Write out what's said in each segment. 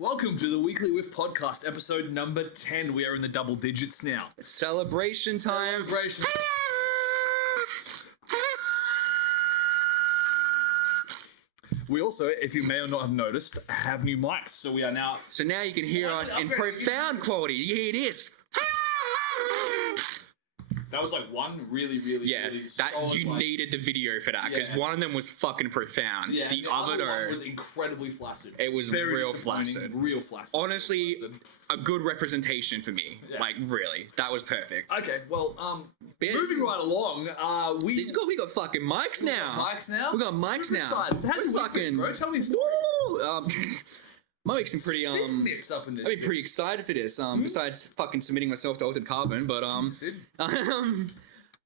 Welcome to the Weekly Whiff podcast, episode number 10. We are in the double digits now. It's celebration time. Celebration. We also, if you may or not have noticed, have new mics, so we are now... So now you can hear us in profound quality. You hear this? That was like one really that solid, you needed the video for that because Yeah. one of them was fucking profound. Yeah, the other other one was incredibly flaccid. It was very real disappointing, flaccid. Real flaccid. honestly Flaccid. a good representation for me. Yeah. Like really, that was perfect. Okay, well, Yeah, moving right along, we got fucking mics now. mics now. We got mics Super now. excited. How's your week been, bro? Tell me a story. Woo! My week's been pretty Stiff nips up in this. I've been pretty excited for this. Besides fucking submitting myself to Altered Carbon, but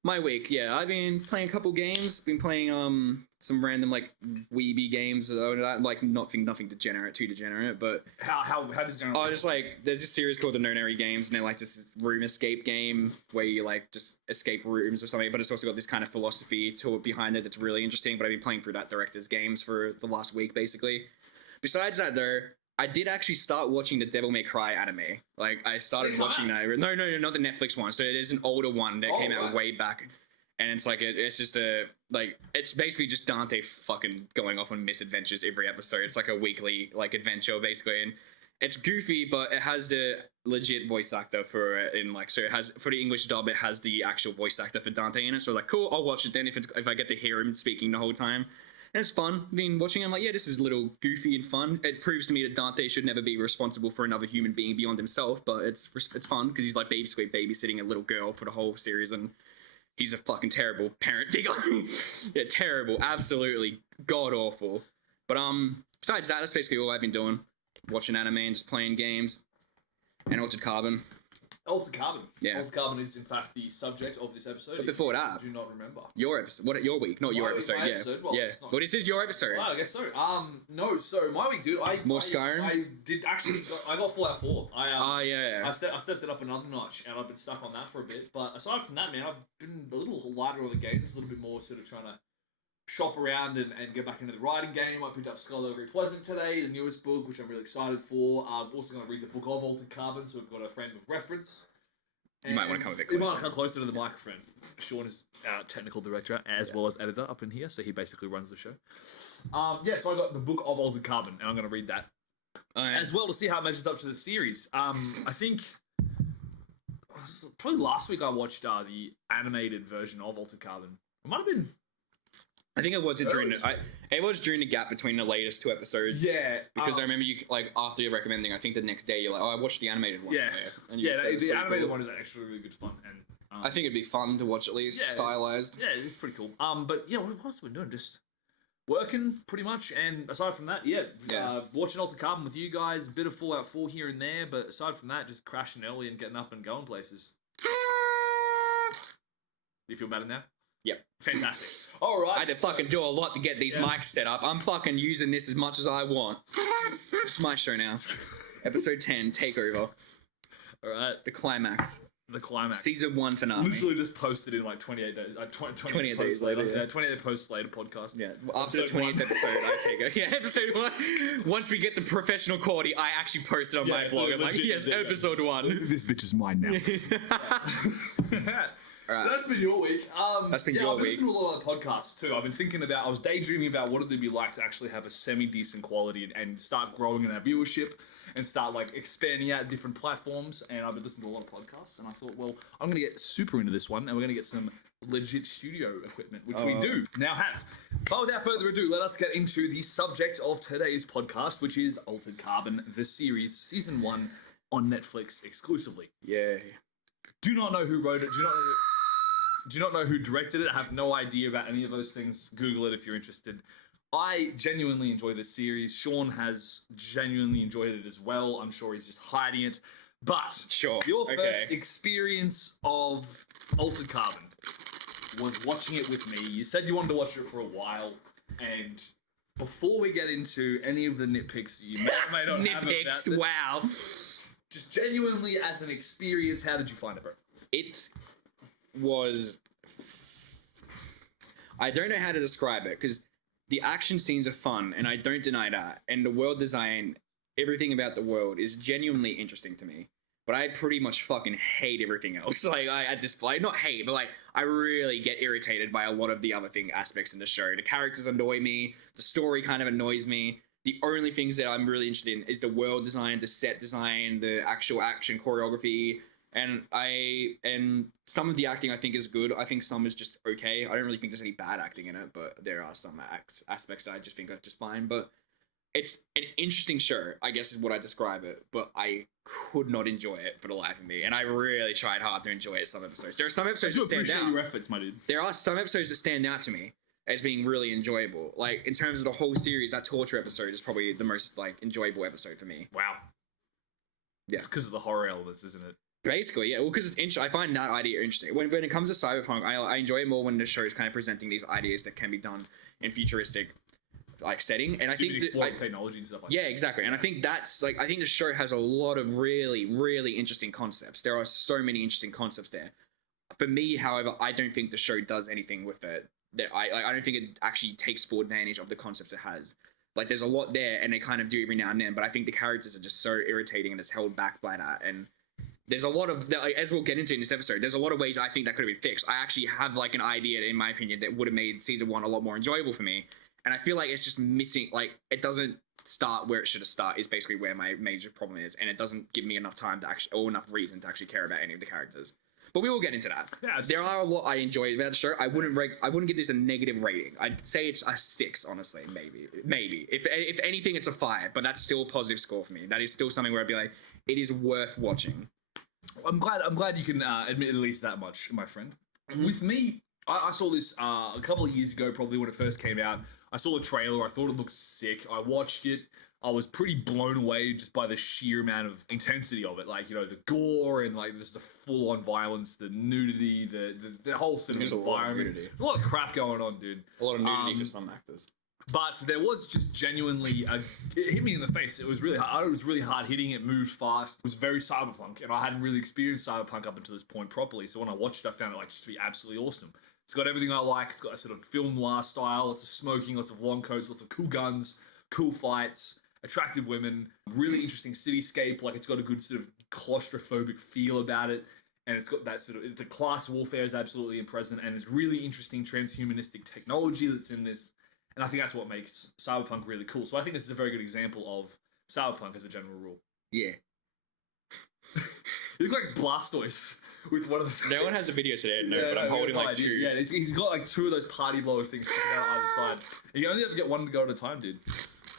my week, yeah, I've been playing a couple games. Been playing some random like weeby games, like nothing too degenerate, but How degenerate? oh, just like there's this series called the No Nary Games, and they're like this room escape game where you like just escape rooms or something. But it's also got this kind of philosophy to it behind it that's really interesting. But I've been playing through that director's games for the last week, basically. Besides that, though, I did actually start watching the Devil May Cry anime. Like, I started watching that. No, not the Netflix one. So it is an older one that came out way back. And it's like, it's just it's basically just Dante fucking going off on misadventures every episode. It's like a weekly, like, adventure, basically. And it's goofy, but it has the legit voice actor for it in, like, so it has, for the English dub, it has the actual voice actor for Dante in it. So, like, cool, I'll watch it then if I get to hear him speaking the whole time. And it's fun. I've been watching it, I'm like, yeah, this is a little goofy and fun. It proves to me that Dante should never be responsible for another human being beyond himself, but it's fun because he's like basically babysitting a little girl for the whole series, and he's a fucking terrible parent figure. Yeah, terrible. Absolutely god-awful. But besides that, that's basically all I've been doing. Watching anime and just playing games. And Altered Carbon. Altered Carbon. Yeah. Altered Carbon is in fact the subject of this episode. But before that, do not remember. Your episode. What? Your week, not your episode. My Yeah. episode? Well, yeah. it's not- Well, this is your episode. Well, I guess so. No. So my week, dude. More Skyrim? I did actually. I got Fallout 4. Yeah. I stepped it up another notch, and I've been stuck on that for a bit. But aside from that, man, I've been a little lighter on the games, a little bit more sort of trying to shop around and get back into the writing game. I picked up Skylar Pleasant today, the newest book, which I'm really excited for. I'm also going to read the book of Altered Carbon, so we've got a frame of reference. You might want to come a bit You closer. might come closer to the microphone. Shaun is our technical director as well as editor up in here, so he basically runs the show. So I got the book of Altered Carbon, and I'm going to read that as well to see how it measures up to the series. I think probably last week I watched the animated version of Altered Carbon. It might have been. I think it was during the gap between the latest two episodes. Yeah, Because I remember you like after you're recommending, I think the next day you're like, oh, I watched the animated one. Yeah, today. And you said it was the pretty animated cool. one is actually really good fun, and I think it'd be fun to watch at least stylized. Yeah, it's pretty cool. But yeah, what else have we been doing? Just working pretty much, and aside from that, watching Altered Carbon with you guys, a bit of Fallout 4 here and there, but aside from that, just crashing early and getting up and going places. Do you feel better now? Yep. Fantastic. All right. I had to fucking do a lot to get these mics set up. I'm fucking using this as much as I want. It's my show now. Episode 10, Takeover. All right. The climax. The climax. Season 1 finale. Literally just posted in like 28 days. 28 days later. Yeah, 28 posts later podcast. Yeah, after the 20th episode, I take it. Yeah, episode 1. Once we get the professional quality, I actually posted on my blog. I'm like, yes, episode 1. This bitch is mine now. Right. So that's been your week. That's been your I've been week. listening to a lot of podcasts too. I've been thinking about, I was daydreaming about what it would be like to actually have a semi-decent quality and start growing in our viewership and start like expanding out different platforms. And I've been listening to a lot of podcasts, and I thought, well, I'm going to get super into this one, and we're going to get some legit studio equipment, which we do now have. But without further ado, let us get into the subject of today's podcast, which is Altered Carbon, the series, season 1 on Netflix exclusively. Yeah. Do not know who wrote it. Do not know who directed it. I have no idea about any of those things. Google it if you're interested. I genuinely enjoy this series. Shaun has genuinely enjoyed it as well. I'm sure he's just hiding it. But your first experience of Altered Carbon was watching it with me. You said you wanted to watch it for a while. And before we get into any of the nitpicks you may or may not have about this, wow. just genuinely as an experience, how did you find it, bro? It was... I don't know how to describe it, because the action scenes are fun, and I don't deny that. And the world design everything about the world is genuinely interesting to me. But I pretty much fucking hate everything else. Like, at this point, not hate, but like, I really get irritated by a lot of the other aspects in the show. The characters annoy me. The story kind of annoys me. The only things that I'm really interested in is the world design, the set design, the actual action choreography, and some of the acting I think is good. I think some is just okay. I don't really think there's any bad acting in it, but there are some aspects that I just think are just fine. But it's an interesting show, I guess is what I describe it, but I could not enjoy it for the life of me, and I really tried hard to enjoy it some episodes. There are some episodes that stand appreciate out. your efforts, my dude. There are some episodes that stand out to me as being really enjoyable. Like, in terms of the whole series, that torture episode is probably the most, like, enjoyable episode for me. Wow. Yeah. It's because of the horror elements, isn't it? Basically, yeah. Well, because it's interesting. I find that idea interesting. When it comes to cyberpunk, I enjoy it more when the show is kind of presenting these ideas that can be done in futuristic, like, setting. And I think exploring technology and stuff like that. Yeah, exactly. And I think that's, like, I think the show has a lot of really, really interesting concepts. There are so many interesting concepts there. For me, however, I don't think the show does anything with it. That I don't think it actually takes full advantage of the concepts it has. Like, there's a lot there, and they kind of do every now and then, but I think the characters are just so irritating, and it's held back by that. And there's a lot of, like, as we'll get into in this episode, there's a lot of ways I think that could have been fixed. I actually have, like, an idea, in my opinion, that would have made season 1 a lot more enjoyable for me. And I feel like it's just missing, like, it doesn't start where it should have started, is basically where my major problem is, and it doesn't give me enough time to actually, or enough reason to actually care about any of the characters. But we will get into that. Yeah, there are a lot I enjoy about the show. I wouldn't give this a negative rating. I'd say it's a 6, honestly, maybe. If anything, it's a 5, but that's still a positive score for me. That is still something where I'd be like, it is worth watching. I'm glad you can admit at least that much, my friend. Mm-hmm. With me, I saw this a couple of years ago, probably when it first came out. I saw a trailer. I thought it looked sick. I watched it. I was pretty blown away just by the sheer amount of intensity of it. Like, you know, the gore and, like, just the full-on violence, the nudity, the whole sort of environment. A lot of crap going on, dude. A lot of nudity for some actors. But there was just genuinely, it hit me in the face. It was really hard. It was really hard hitting. It moved fast. It was very cyberpunk, and I hadn't really experienced cyberpunk up until this point properly. So when I watched it, I found it, like, just to be absolutely awesome. It's got everything I like. It's got a sort of film noir style, lots of smoking, lots of long coats, lots of cool guns, cool fights, attractive women, really interesting cityscape. Like, it's got a good sort of claustrophobic feel about it, and it's got that sort of, the class warfare is absolutely present, and it's really interesting transhumanistic technology that's in this, and I think that's what makes cyberpunk really cool. So I think this is a very good example of cyberpunk as a general rule. Yeah. He looks like Blastoise with one of those. No one has a video today, but I'm holding like 2. Yeah, he's got like 2 of those party blower things sticking out either side. You only have to get one to go at a time, dude.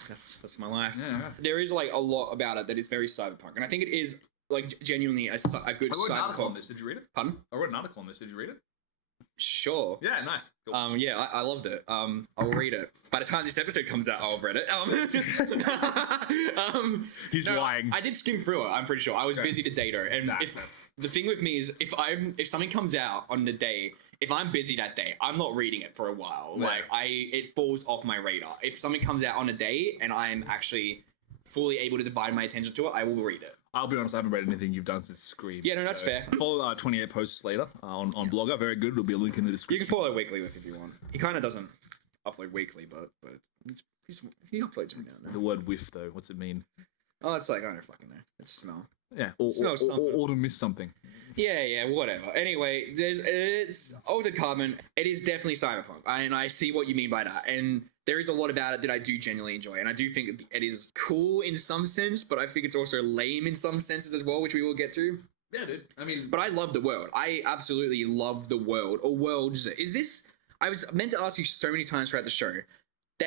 That's my life. Yeah. There is, like, a lot about it that is very cyberpunk, and I think it is, like, genuinely a good cyberpunk. I wrote an article on this. Did you read it? Pardon? I wrote an article on this. Did you read it? Sure. Yeah, nice. Cool. Yeah, I loved it. I'll read it. By the time this episode comes out, I'll have read it. He's lying. I did skim through it. I'm pretty sure. I was busy the day, and the thing with me is, if something comes out on the day, if I'm busy that day, I'm not reading it for a while. Yeah. Like, it falls off my radar. If something comes out on a day and I'm actually fully able to divide my attention to it, I will read it. I'll be honest, I haven't read anything you've done since Scream. Yeah, no, that's fair. Follow 28 posts later on Blogger. Very good. There'll be a link in the description. You can follow weekly with if you want. He kind of doesn't upload weekly, but he uploads every now and then. The word whiff, though, what's it mean? Oh, it's like, I don't fucking know. It's a smell. Yeah, or to miss something. Yeah, whatever. Anyway, it's Altered Carbon. It is definitely cyberpunk, and I see what you mean by that. And there is a lot about it that I do genuinely enjoy, and I do think it is cool in some sense, but I think it's also lame in some senses as well, which we will get to. Yeah, dude. I mean, but I love the world. I absolutely love the world, or worlds. Is this? I was meant to ask you so many times throughout the show.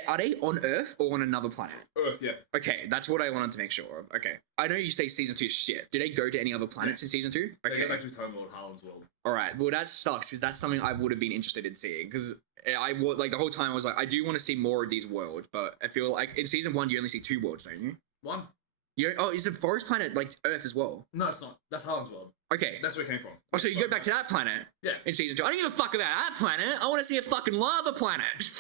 Are they on Earth or on another planet? Earth, yeah. Okay, that's what I wanted to make sure of. Okay. I know you say season 2 is shit. Do they go to any other planets in season 2? Okay. They go back to his homeworld, Harlan's world. Alright, well that sucks, because that's something I would have been interested in seeing, because I like the whole time I was like, I do want to see more of these worlds, but I feel like in season 1 you only see 2 worlds, don't you? 1. Is the forest planet like Earth as well? No, it's not. That's Harlan's world. Okay. That's where it came from. Oh, so you go back to that planet? Yeah. In season 2. I don't give a fuck about that planet. I want to see a fucking lava planet.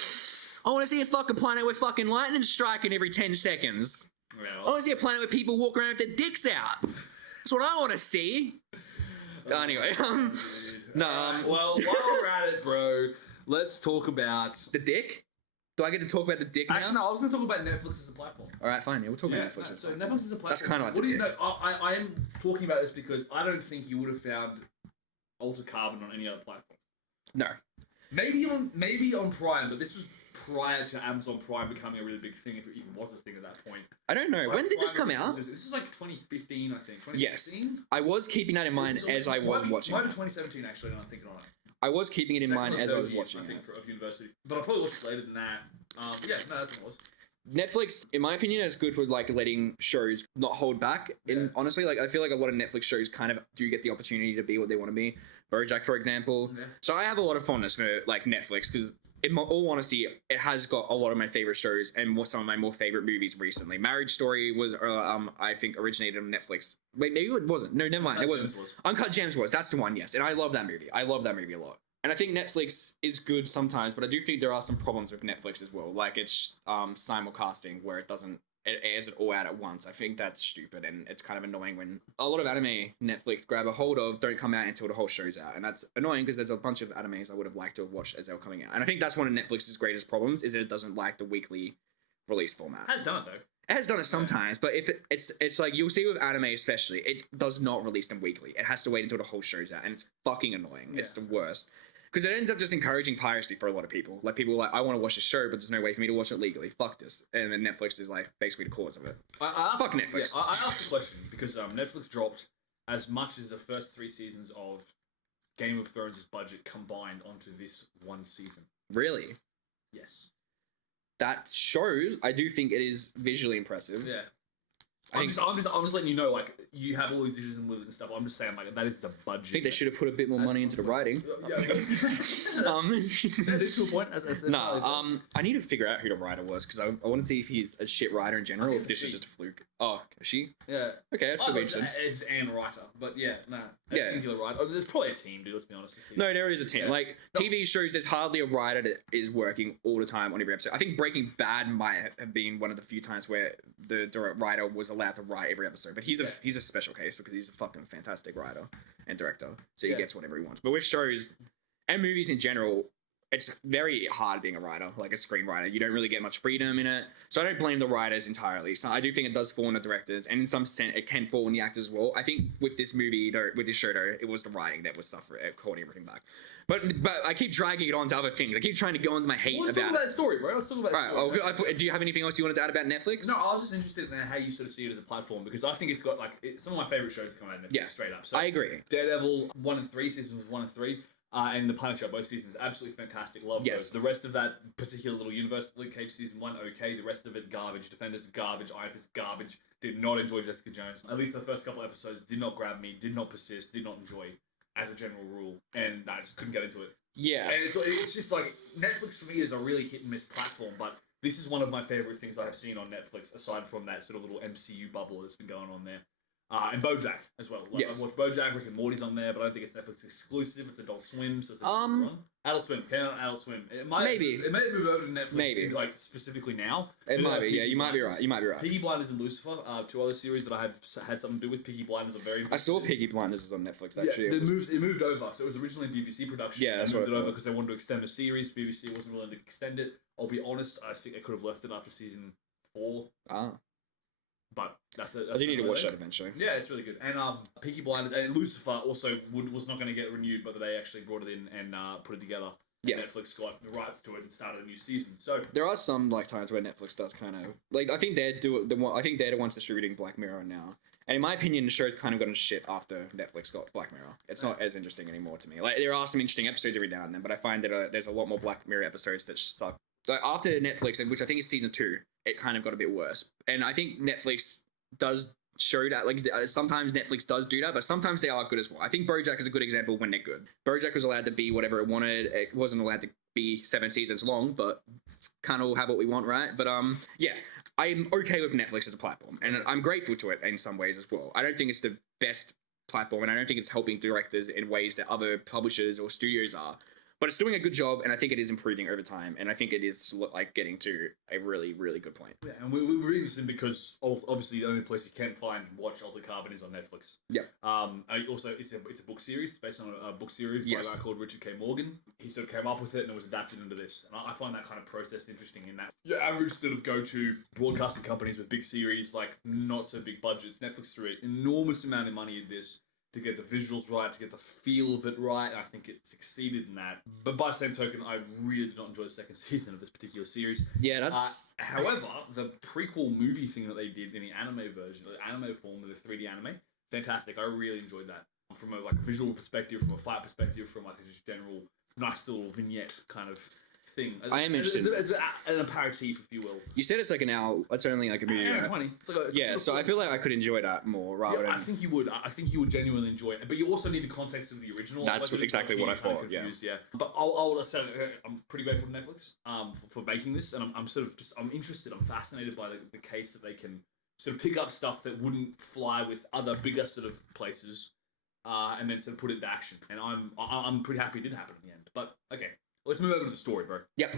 I want to see a fucking planet with fucking lightning striking every 10 seconds. Well, I want to see a planet where people walk around with their dicks out. That's what I want to see. Anyway, well, while we're at it, bro, let's talk about the dick. Do I get to talk about the dick now? Actually, no. I was going to talk about Netflix as a platform. All right, fine. Yeah, we'll talk about Netflix. No, as so well. Netflix is a platform. That's kind of like what the do you dick. know? I am talking about this because I don't think you would have found Altered Carbon on any other platform. No. Maybe on Prime, but this was prior to Amazon Prime becoming a really big thing, if it even was a thing at that point. I don't know. Like, When did this Prime come out? This is like 2015, I think. 2016? Yes. I was keeping that in mind as I was watching Might be it. 2017, actually, now I'm thinking on it. I was keeping it in mind Second or as I third was year, watching I think, it. of university. But I'll probably watch it later than that. Yeah, no, that's what it was. Netflix, in my opinion, is good for like letting shows not hold back. And honestly, like I feel like a lot of Netflix shows kind of do get the opportunity to be what they want to be. BoJack, for example. Yeah. So I have a lot of fondness for like Netflix because, in all honesty, it has got a lot of my favorite shows and some of my more favorite movies recently. Marriage Story was, I think, originated on Netflix. Wait, maybe it wasn't. No, never mind. It wasn't. Uncut Gems was. That's the one. Yes, and I love that movie. I love that movie a lot. And I think Netflix is good sometimes, but I do think there are some problems with Netflix as well. Like it's simulcasting where it airs it all out at once. I think that's stupid and it's kind of annoying when a lot of anime Netflix grab a hold of don't come out until the whole show's out. And that's annoying because there's a bunch of animes I would have liked to have watched as they were coming out. And I think that's one of Netflix's greatest problems is that it doesn't like the weekly release format. It has done it though. It has done it sometimes, but if it's like you'll see with anime especially, it does not release them weekly. It has to wait until the whole show's out, and it's fucking annoying. It's the worst because it ends up just encouraging piracy for a lot of people. Like people are like, I want to watch a show, but there's no way for me to watch it legally. Fuck this, and then Netflix is like basically the cause of it. Fuck Netflix. Yeah, I asked the question because Netflix dropped as much as the first 3 seasons of Game of Thrones' budget combined onto this one season. Really? Yes. That shows. I do think it is visually impressive. Yeah. I'm just letting you know, like, you have all these issues with it and stuff. I'm just saying, like, that is the budget. I think they should have put a bit more money into the writing. Yeah, that is to a point. I need to figure out who the writer was because I want to see if he's a shit writer in general or if this is just a fluke. Oh, is she? Yeah. Okay, that should be interesting. It's Anne Writer, but yeah, nah. Yeah. Singular writer. There's probably a team, dude, let's be honest. No, there is a team. Yeah. Like, TV shows, there's hardly a writer that is working all the time on every episode. I think Breaking Bad might have been one of the few times where the writer was allowed to write every episode. But he's a special case because he's a fucking fantastic writer and director. So he gets whatever he wants. But with shows and movies in general, it's very hard being a writer, like a screenwriter. You don't really get much freedom in it. So I don't blame the writers entirely. So I do think it does fall on the directors, and in some sense, it can fall on the actors as well. I think with this movie, with this show, though, it was the writing that was suffering, holding everything back. But I keep dragging it on to other things. I keep trying to go into my hate Let's about talk about the story, bro. Let's talk about the story. Alright, do you have anything else you wanted to add about Netflix? No, I was just interested in how you sort of see it as a platform because I think it's got like some of my favorite shows come out of Netflix straight up. So I agree. Daredevil 1 and 3 seasons 1 and 3. And the Punisher, both seasons, absolutely fantastic. Love those. The rest of that particular little universe, Luke Cage season 1, okay. The rest of it, garbage. Defenders, garbage. Iron Fist, garbage. Did not enjoy Jessica Jones. At least the first couple episodes did not grab me, did not persist, did not enjoy as a general rule. And I just couldn't get into it. Yeah. And it's just like, Netflix for me is a really hit and miss platform, but this is one of my favorite things I have seen on Netflix, aside from that sort of little MCU bubble that's been going on there. And BoJack as well. Like, I've watched BoJack, Rick and Morty's on there, but I don't think it's Netflix exclusive. It's Adult Swim, so it's Adult Swim. Came out on Adult Swim. It may move over to Netflix, like specifically now. It might be. Yeah, you might be right. Peaky Blinders and Lucifer, 2 other series that I have had something to do with. Peaky Blinders are very. I saw Peaky Blinders was on Netflix actually. Yeah, it moved over. So it was originally a BBC production. Yeah, that's what moved it over because they wanted to extend the series. BBC wasn't willing to extend it. I'll be honest. I think they could have left it after season 4. But that's it. I do need to watch that eventually. Yeah, it's really good. And Peaky Blinders and Lucifer also was not going to get renewed, but they actually brought it in and put it together. And Netflix got the rights to it and started a new season. So there are some like times where Netflix does kind of like I think they're the ones distributing Black Mirror now. And in my opinion, the show's kind of gotten shit after Netflix got Black Mirror. It's not as interesting anymore to me. Like there are some interesting episodes every now and then, but I find that there's a lot more Black Mirror episodes that suck. Like after Netflix, which I think is season 2, it kind of got a bit worse. And I think Netflix does show that, like sometimes Netflix does do that, but sometimes they are good as well. I think BoJack is a good example when they're good. BoJack was allowed to be whatever it wanted. It wasn't allowed to be 7 seasons long, but kind of have what we want, right? But yeah, I'm okay with Netflix as a platform, and I'm grateful to it in some ways as well. I don't think it's the best platform, and I don't think it's helping directors in ways that other publishers or studios are. but it's doing a good job, and I think it is improving over time, and I think it is like getting to a really, really good point. Yeah, and we're reading this in because obviously the only place you can find and watch Altered Carbon is on Netflix. Yeah. Also, it's a book series based on a book series by Yes. a guy called Richard K. Morgan. He sort of came up with it and it was adapted into this. And I find that kind of process interesting in that your average sort of go-to broadcasting companies with big series, like not so big budgets, Netflix threw an enormous amount of money in this to get the visuals right, to get the feel of it right. I think it succeeded in that. But by the same token, I really did not enjoy the second season of this particular series. Yeah, that's. However, the prequel movie thing that they did in the anime version, the anime form of the 3D anime, fantastic. I really enjoyed that. From a visual perspective, from a fight perspective, from a just general nice little vignette kind of thing. I am interested. As an aperitif, if you will. You said it's like an hour. It's only like a movie. Yeah, 20. Yeah, so I feel like I could enjoy that more rather than. I think you would. I think you would genuinely enjoy it. But you also need the context of the original. That's exactly what I thought. Yeah. But I'll say I'm pretty grateful to Netflix for making this, and I'm interested. I'm fascinated by the case that they can sort of pick up stuff that wouldn't fly with other bigger sort of places, and then sort of put it into action. And I'm pretty happy it did happen in the end. But okay. Let's move over to the story, bro. Yep.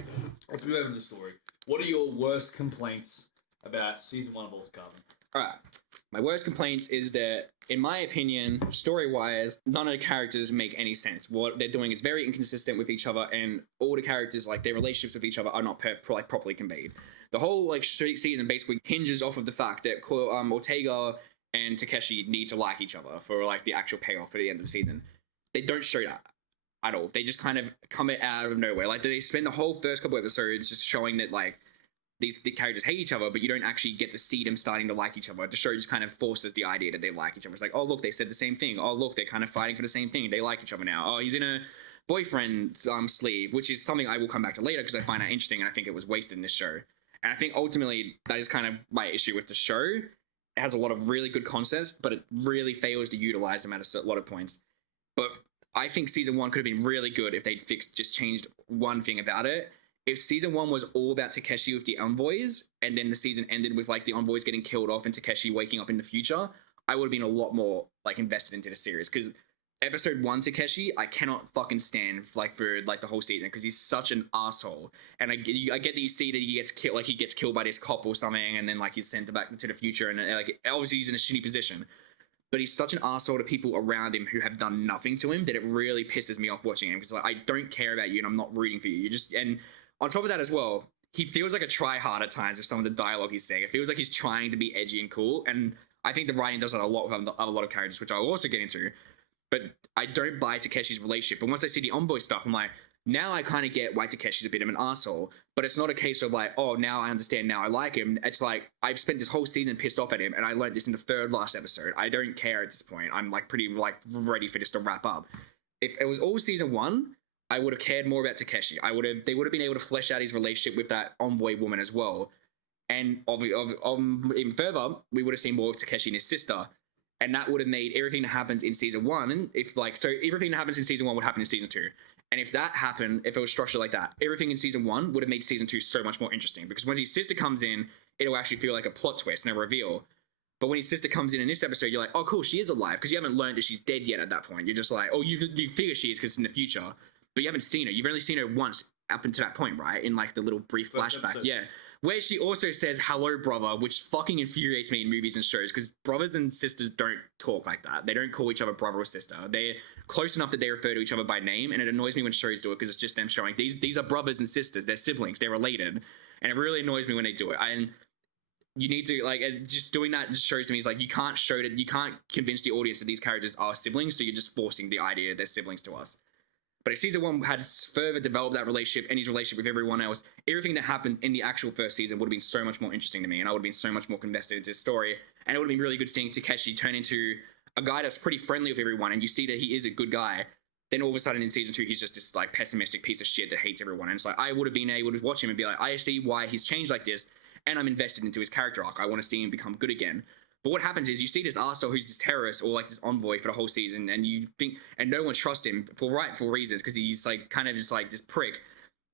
Let's move over to the story. What are your worst complaints about season 1 of Altered Carbon? Alright. My worst complaints is that, in my opinion, story-wise, none of the characters make any sense. What they're doing is very inconsistent with each other, and all the characters, like, their relationships with each other are not properly conveyed. The whole, like, season basically hinges off of the fact that Ortega and Takeshi need to like each other for, like, the actual payoff at the end of the season. They don't show that at all. They just kind of come out of nowhere. Like, they spend the whole first couple episodes just showing that, like, the characters hate each other, but you don't actually get to see them starting to like each other. The show just kind of forces the idea that they like each other. It's like, oh, look, they said the same thing. Oh, look, they're kind of fighting for the same thing. They like each other now. Oh, he's in a boyfriend sleeve, which is something I will come back to later because I find that interesting, and I think it was wasted in this show. And I think ultimately that is kind of my issue with the show. It has a lot of really good concepts, but it really fails to utilize them at a lot of points. But I think season 1 could have been really good if they'd changed one thing about it. If season 1 was all about Takeshi with the envoys, and then the season ended with like the envoys getting killed off and Takeshi waking up in the future, I would have been a lot more like invested into the series. Because episode 1 Takeshi, I cannot fucking stand like for like the whole season because he's such an asshole. And I get that you see that he gets killed by this cop or something, and then like he's sent back to the future, and like obviously he's in a shitty position. But he's such an arsehole to people around him who have done nothing to him that it really pisses me off watching him because like, I don't care about you and I'm not rooting for you. And on top of that as well, he feels like a try-hard at times with some of the dialogue he's saying. It feels like he's trying to be edgy and cool, and I think the writing does that a lot with a lot of characters, which I'll also get into. But I don't buy Takeshi's relationship. But once I see the envoy stuff, I'm like, now I kind of get why Takeshi's a bit of an arsehole. But it's not a case of like, oh, now I understand, now I like him. It's like, I've spent this whole season pissed off at him, and I learned this in the third last episode. I don't care at this point. I'm like pretty like ready for this to wrap up. If it was all season 1, I would have cared more about Takeshi. They would have been able to flesh out his relationship with that envoy woman as well. And even further, we would have seen more of Takeshi and his sister. And that would have made everything that happens in season 1, everything that happens in season 1 would happen in season 2. And if that happened, if it was structured like that, everything in season 1 would have made season 2 so much more interesting. Because when his sister comes in, it'll actually feel like a plot twist and a reveal. But when his sister comes in this episode, you're like, oh, cool, she is alive. Because you haven't learned that she's dead yet at that point. You're just like, oh, you figure she is because it's in the future. But you haven't seen her. You've only seen her once up until that point, right? In like the little brief flashback. Yeah. Where she also says, hello, brother, which fucking infuriates me in movies and shows because brothers and sisters don't talk like that. They don't call each other brother or sister. They're close enough that they refer to each other by name, and it annoys me when shows do it because it's just them showing these are brothers and sisters. They're siblings. They're related. And it really annoys me when they do it. And you need to, like, just doing that just shows to me is like, you can't convince the audience that these characters are siblings, so you're just forcing the idea that they're siblings to us. But if season 1 had further developed that relationship and his relationship with everyone else, everything that happened in the actual first season would have been so much more interesting to me, and I would have been so much more invested into his story. And it would have been really good seeing Takeshi turn into a guy that's pretty friendly with everyone, and you see that he is a good guy. Then all of a sudden in season 2, he's just this like pessimistic piece of shit that hates everyone. And it's like, I would have been able to watch him and be like, I see why he's changed like this, and I'm invested into his character arc. I want to see him become good again. But what happens is you see this arsehole who's this terrorist or like this envoy for the whole season, and you think, and no one trusts him for rightful reasons because he's like kind of just like this prick.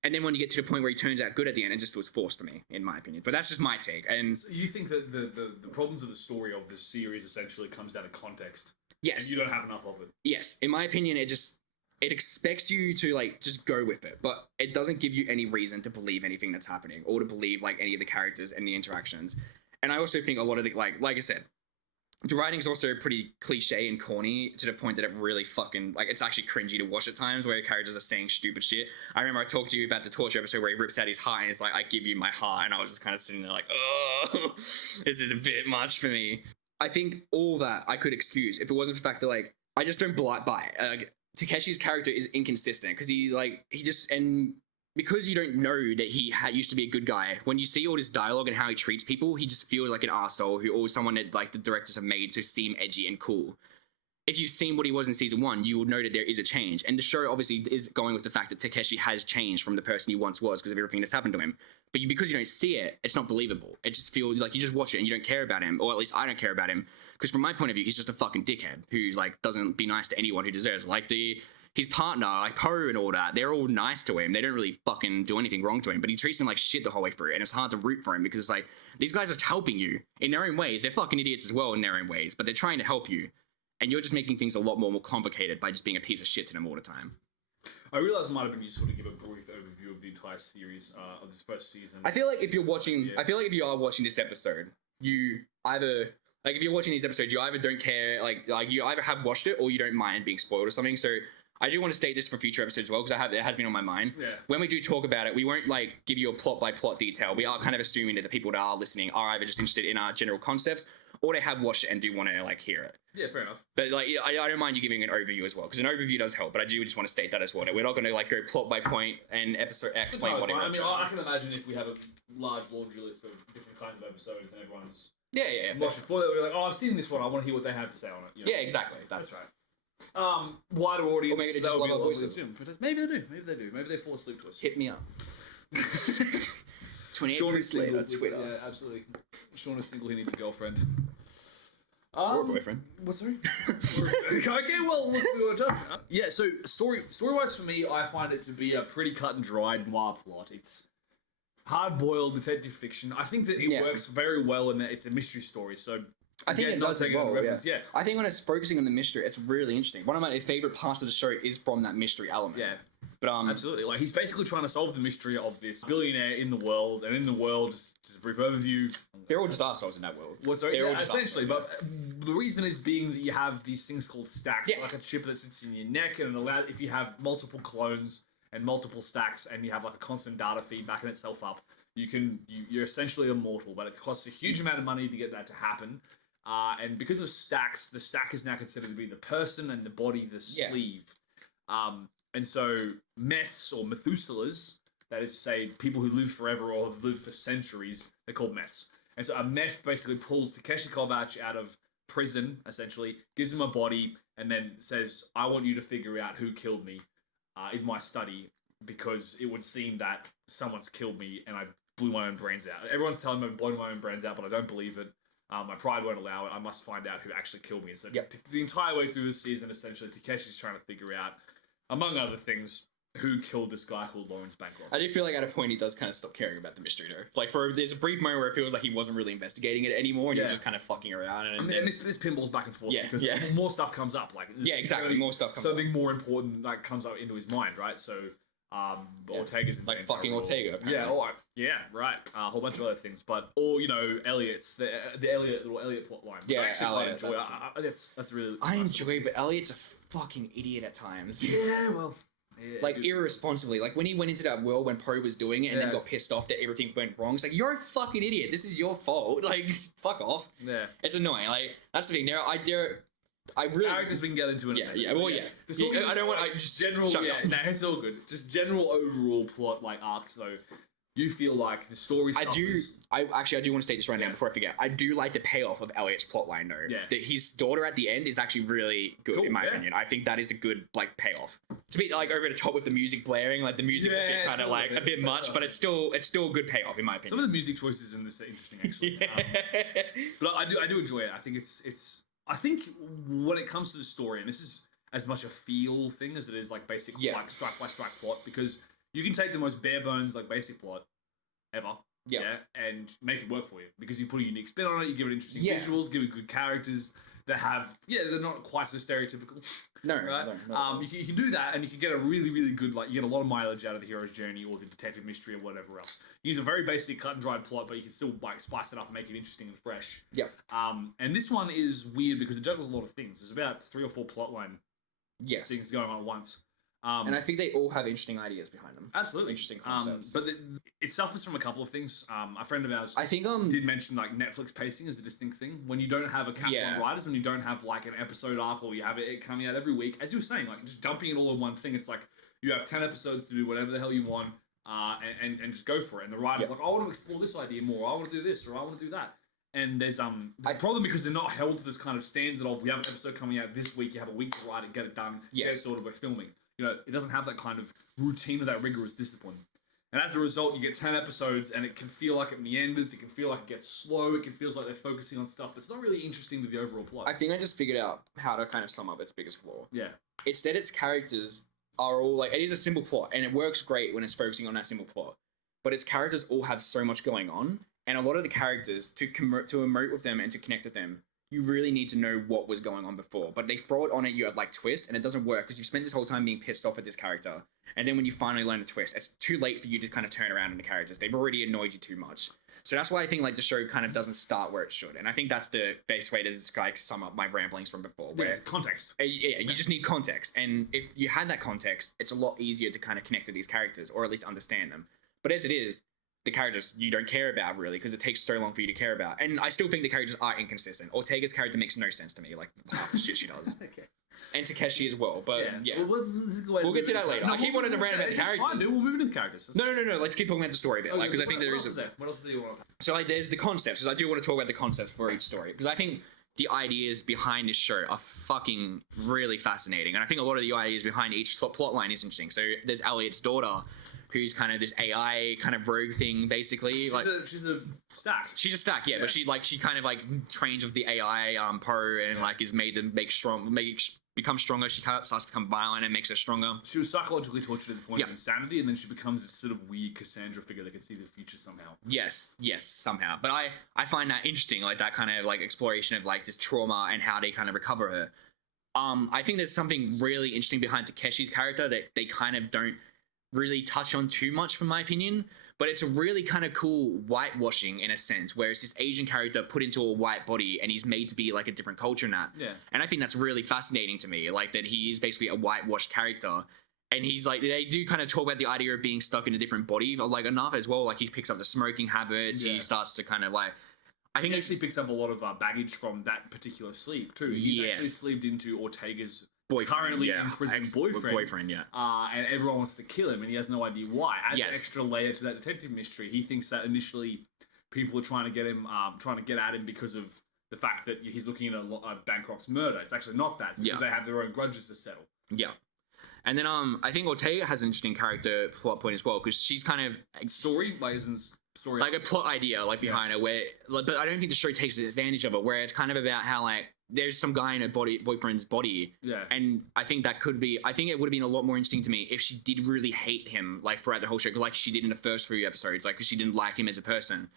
And then when you get to the point where he turns out good at the end, it just was forced for me, in my opinion. But that's just my take. And so you think that the problems of the story of this series essentially comes down to context? Yes. And you don't have enough of it? Yes. In my opinion, it just it expects you to like just go with it, but it doesn't give you any reason to believe anything that's happening or to believe like any of the characters and the interactions. And I also think a lot of the like I said, the writing's also pretty cliche and corny to the point that it really fucking like it's actually cringy to watch at times where characters are saying stupid shit. I remember I talked to you about the torture episode where he rips out his heart and it's like, I give you my heart, and I was just kind of sitting there like, oh, this is a bit much for me. I think all that I could excuse if it wasn't for the fact that like I just don't buy it. Takeshi's character is inconsistent because he just and because you don't know that he used to be a good guy, when you see all this dialogue and how he treats people, he just feels like an arsehole or someone that like the directors have made to seem edgy and cool. If you've seen what he was in season 1, you will know that there is a change. And the show obviously is going with the fact that Takeshi has changed from the person he once was because of everything that's happened to him. But because you don't see it, it's not believable. It just feels like you just watch it and you don't care about him, or at least I don't care about him. Because from my point of view, he's just a fucking dickhead who like doesn't be nice to anyone who deserves. Like his partner, like Poe and all that, they're all nice to him. They don't really fucking do anything wrong to him, but he treats them like shit the whole way through, and it's hard to root for him because it's like, these guys are helping you in their own ways. They're fucking idiots as well in their own ways, but they're trying to help you, and you're just making things a lot more complicated by just being a piece of shit to them all the time. I realize it might have been useful to give a brief overview of the entire series of this first season. I feel like if you're watching, I feel like if you are watching this episode, you either like if you're watching these episodes, you either don't care, like you either have watched it or you don't mind being spoiled or something. So I do want to state this for future episodes as well because it has been on my mind. Yeah. When we do talk about it, we won't like give you a plot by plot detail. We are kind of assuming that the people that are listening are either just interested in our general concepts or they have watched it and do want to like hear it. Yeah, fair enough. But like, I don't mind you giving an overview as well because an overview does help. But I do just want to state that as well. We're not going to like go plot by point and episode explain what it is. I can imagine if we have a large laundry list of different kinds of episodes and everyone's yeah. watching before, they'll be like, oh, I've seen this one. I want to hear what they have to say on it. You know? Yeah, exactly. That's right. Wider audience. Or maybe they just love our voices. Maybe they do. Maybe they fall asleep to us. Hit me up. 28 Sean years later, Twitter. Yeah, absolutely. Sean is single. He needs a girlfriend. Or a boyfriend. What's sorry? Okay, well, look, we were done. Yeah, so story-wise for me, I find it to be a pretty cut and dried noir plot. It's hard-boiled detective fiction. I think that it works very well in that it's a mystery story. So I think it does as well. Yeah. I think when it's focusing on the mystery, it's really interesting. One of my favorite parts of the show is from that mystery element. Yeah. But absolutely. Like he's basically trying to solve the mystery of this billionaire in the world, and in the world, just a brief overview. They're all just assholes in that world. Well, sorry, yeah, essentially, but the reason is being that you have these things called stacks, like a chip that sits in your neck, and it allows if you have multiple clones and multiple stacks, and you have like a constant data feed backing itself up, you're essentially immortal. But it costs a huge amount of money to get that to happen. And because of stacks, the stack is now considered to be the person and the body the sleeve. And so meths or Methuselahs, that is to say people who live forever or have lived for centuries, they're called meths. And so a meth basically pulls Takeshi Kovacs out of prison, essentially, gives him a body, and then says, I want you to figure out who killed me in my study, because it would seem that someone's killed me and I blew my own brains out. Everyone's telling me I've blown my own brains out, but I don't believe it. My pride won't allow it. I must find out who actually killed me. So the entire way through this season, essentially, Takeshi's trying to figure out, among other things, who killed this guy called Lawrence Bancroft. I do feel like at a point he does kind of stop caring about the mystery, though. Like, there's a brief moment where it feels like he wasn't really investigating it anymore, and he was just kind of fucking around. And this pinballs back and forth because more stuff comes up. Like exactly. More stuff comes up. Something more important like comes up into his mind, right? So Ortega's in like fucking Ortega. Apparently. Right. A whole bunch of other things, but or Elliot's the little Elliot plot line. Yeah, I actually Elliot, quite enjoy. That's really. I enjoy, but Elliot's a fucking idiot at times. Yeah, well. Yeah, like irresponsibly, like when he went into that world when Poe was doing it and then got pissed off that everything went wrong. It's like, you're a fucking idiot. This is your fault. Like, fuck off. Yeah, it's annoying. Like that's the thing. I really characters we can get into it. I don't want. Just general. It's all good. Just general overall plot like arcs though. You feel like the story. I do want to state this right now before I forget. I do like the payoff of Elliot's plotline though. Yeah. That his daughter at the end is actually really good in my opinion. I think that is a good like payoff. To be like over the top with the music blaring, like the music's a bit kind of like a bit much, but it's still a good payoff in my opinion. Some of the music choices in this are interesting actually. But I do enjoy it. I think it's. I think when it comes to the story, and this is as much a feel thing as it is like basic like strike by strike plot, because you can take the most bare bones like basic plot ever, and make it work for you because you put a unique spin on it, you give it interesting Yeah. visuals, give it good characters that have, they're not quite so stereotypical. No, right? no. You can do that, and you can get a really, really good, like, you get a lot of mileage out of the hero's journey or the detective mystery or whatever else. You use a very basic cut and dried plot, but you can still, like, spice it up and make it interesting and fresh. Yeah. And this one is weird because it juggles a lot of things. There's about 3 or 4 plotline things going on at once. And I think they all have interesting ideas behind them. Absolutely. Interesting concepts. But it suffers from a couple of things. A friend of ours I think did mention like Netflix pacing is a distinct thing. When you don't have a cap on writers, when you don't have like an episode arc or you have it coming out every week, as you were saying, like just dumping it all in one thing, it's like you have 10 episodes to do whatever the hell you want and just go for it. And the writer's like, I want to explore this idea more, I want to do this, or I want to do that. And there's a problem because they're not held to this kind of standard of we have an episode coming out this week, you have a week to write it, get it done, get it sorted, we're filming. You know, it doesn't have that kind of routine or that rigorous discipline. And as a result, you get 10 episodes and it can feel like it meanders, it can feel like it gets slow, it can feel like they're focusing on stuff that's not really interesting to the overall plot. I think I just figured out how to kind of sum up its biggest flaw. Yeah. It's that its characters are all like, it is a simple plot and it works great when it's focusing on that simple plot. But its characters all have so much going on. And a lot of the characters, to emote with them and to connect with them, you really need to know what was going on before. But they throw it on at you at like twist, and it doesn't work because you've spent this whole time being pissed off at this character. And then when you finally learn the twist, it's too late for you to kind of turn around on the characters. They've already annoyed you too much. So that's why I think like the show kind of doesn't start where it should. And I think that's the best way to sum up my ramblings from before. Where, context. You just need context. And if you had that context, it's a lot easier to kind of connect to these characters or at least understand them. But as it is, the characters you don't care about really because it takes so long for you to care about. And I still think the characters are inconsistent. Ortega's character makes no sense to me, like half the shit she does. Okay. And Takeshi as well, but yeah. Well, we'll get to that later. I keep wanting to rant about the characters. Fine, dude. We'll move into the characters. No. Let's keep talking about the story a bit, because I think there is. What else do you want? So like, there's the concepts, because I do want to talk about the concepts for each story, because I think the ideas behind this show are fucking really fascinating, and I think a lot of the ideas behind each plot line is interesting. So there's Elliot's daughter, who's kind of this AI kind of rogue thing, basically. She's a stack. She's a stack, yeah. But she kind of like trains with the AI pro and like is made to become stronger. She starts to become violent and makes her stronger. She was psychologically tortured to the point of insanity, and then she becomes this sort of weird Cassandra figure that can see the future somehow. Yes, somehow. But I find that interesting, like that kind of like exploration of like this trauma and how they kind of recover her. I think there's something really interesting behind Takeshi's character that they kind of don't really touch on too much, from my opinion, but it's a really kind of cool whitewashing in a sense, where it's this Asian character put into a white body and he's made to be like a different culture in that. Yeah. And I think that's really fascinating to me, like that he is basically a whitewashed character. And he's like, they do kind of talk about the idea of being stuck in a different body, like enough as well. Like he picks up the smoking habits. He starts to kind of like, I think he actually picks up a lot of baggage from that particular sleeve too. He's actually sleeved into Ortega's currently imprisoned boyfriend. And everyone wants to kill him, and he has no idea why. Adds an extra layer to that detective mystery. He thinks that initially people are trying to get him, trying to get at him because of the fact that he's looking at a Bancroft's murder. It's actually not that. It's because they have their own grudges to settle. Yeah. And then I think Ortega has an interesting character plot point as well, because she's kind of story, like a plot idea like behind her, where but I don't think the show takes advantage of it, where it's kind of about how like there's some guy in her boyfriend's body, and I think it would have been a lot more interesting to me if she did really hate him like throughout the whole show, like she did in the first few episodes, like because she didn't like him as a person,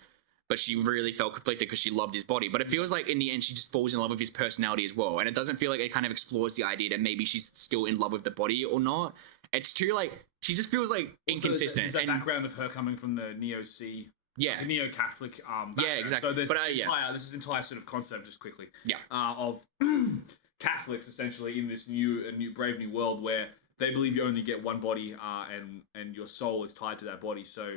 but she really felt conflicted because she loved his body. But it feels like in the end she just falls in love with his personality as well, and it doesn't feel like it kind of explores the idea that maybe she's still in love with the body or not. It's too like she just feels like inconsistent. There's that background of her coming from the Neo-C. Yeah, neo-Catholic. Exactly. So there's this entire sort of concept, just quickly, of Catholics essentially in this new brave new world where they believe you only get one body, and your soul is tied to that body. So,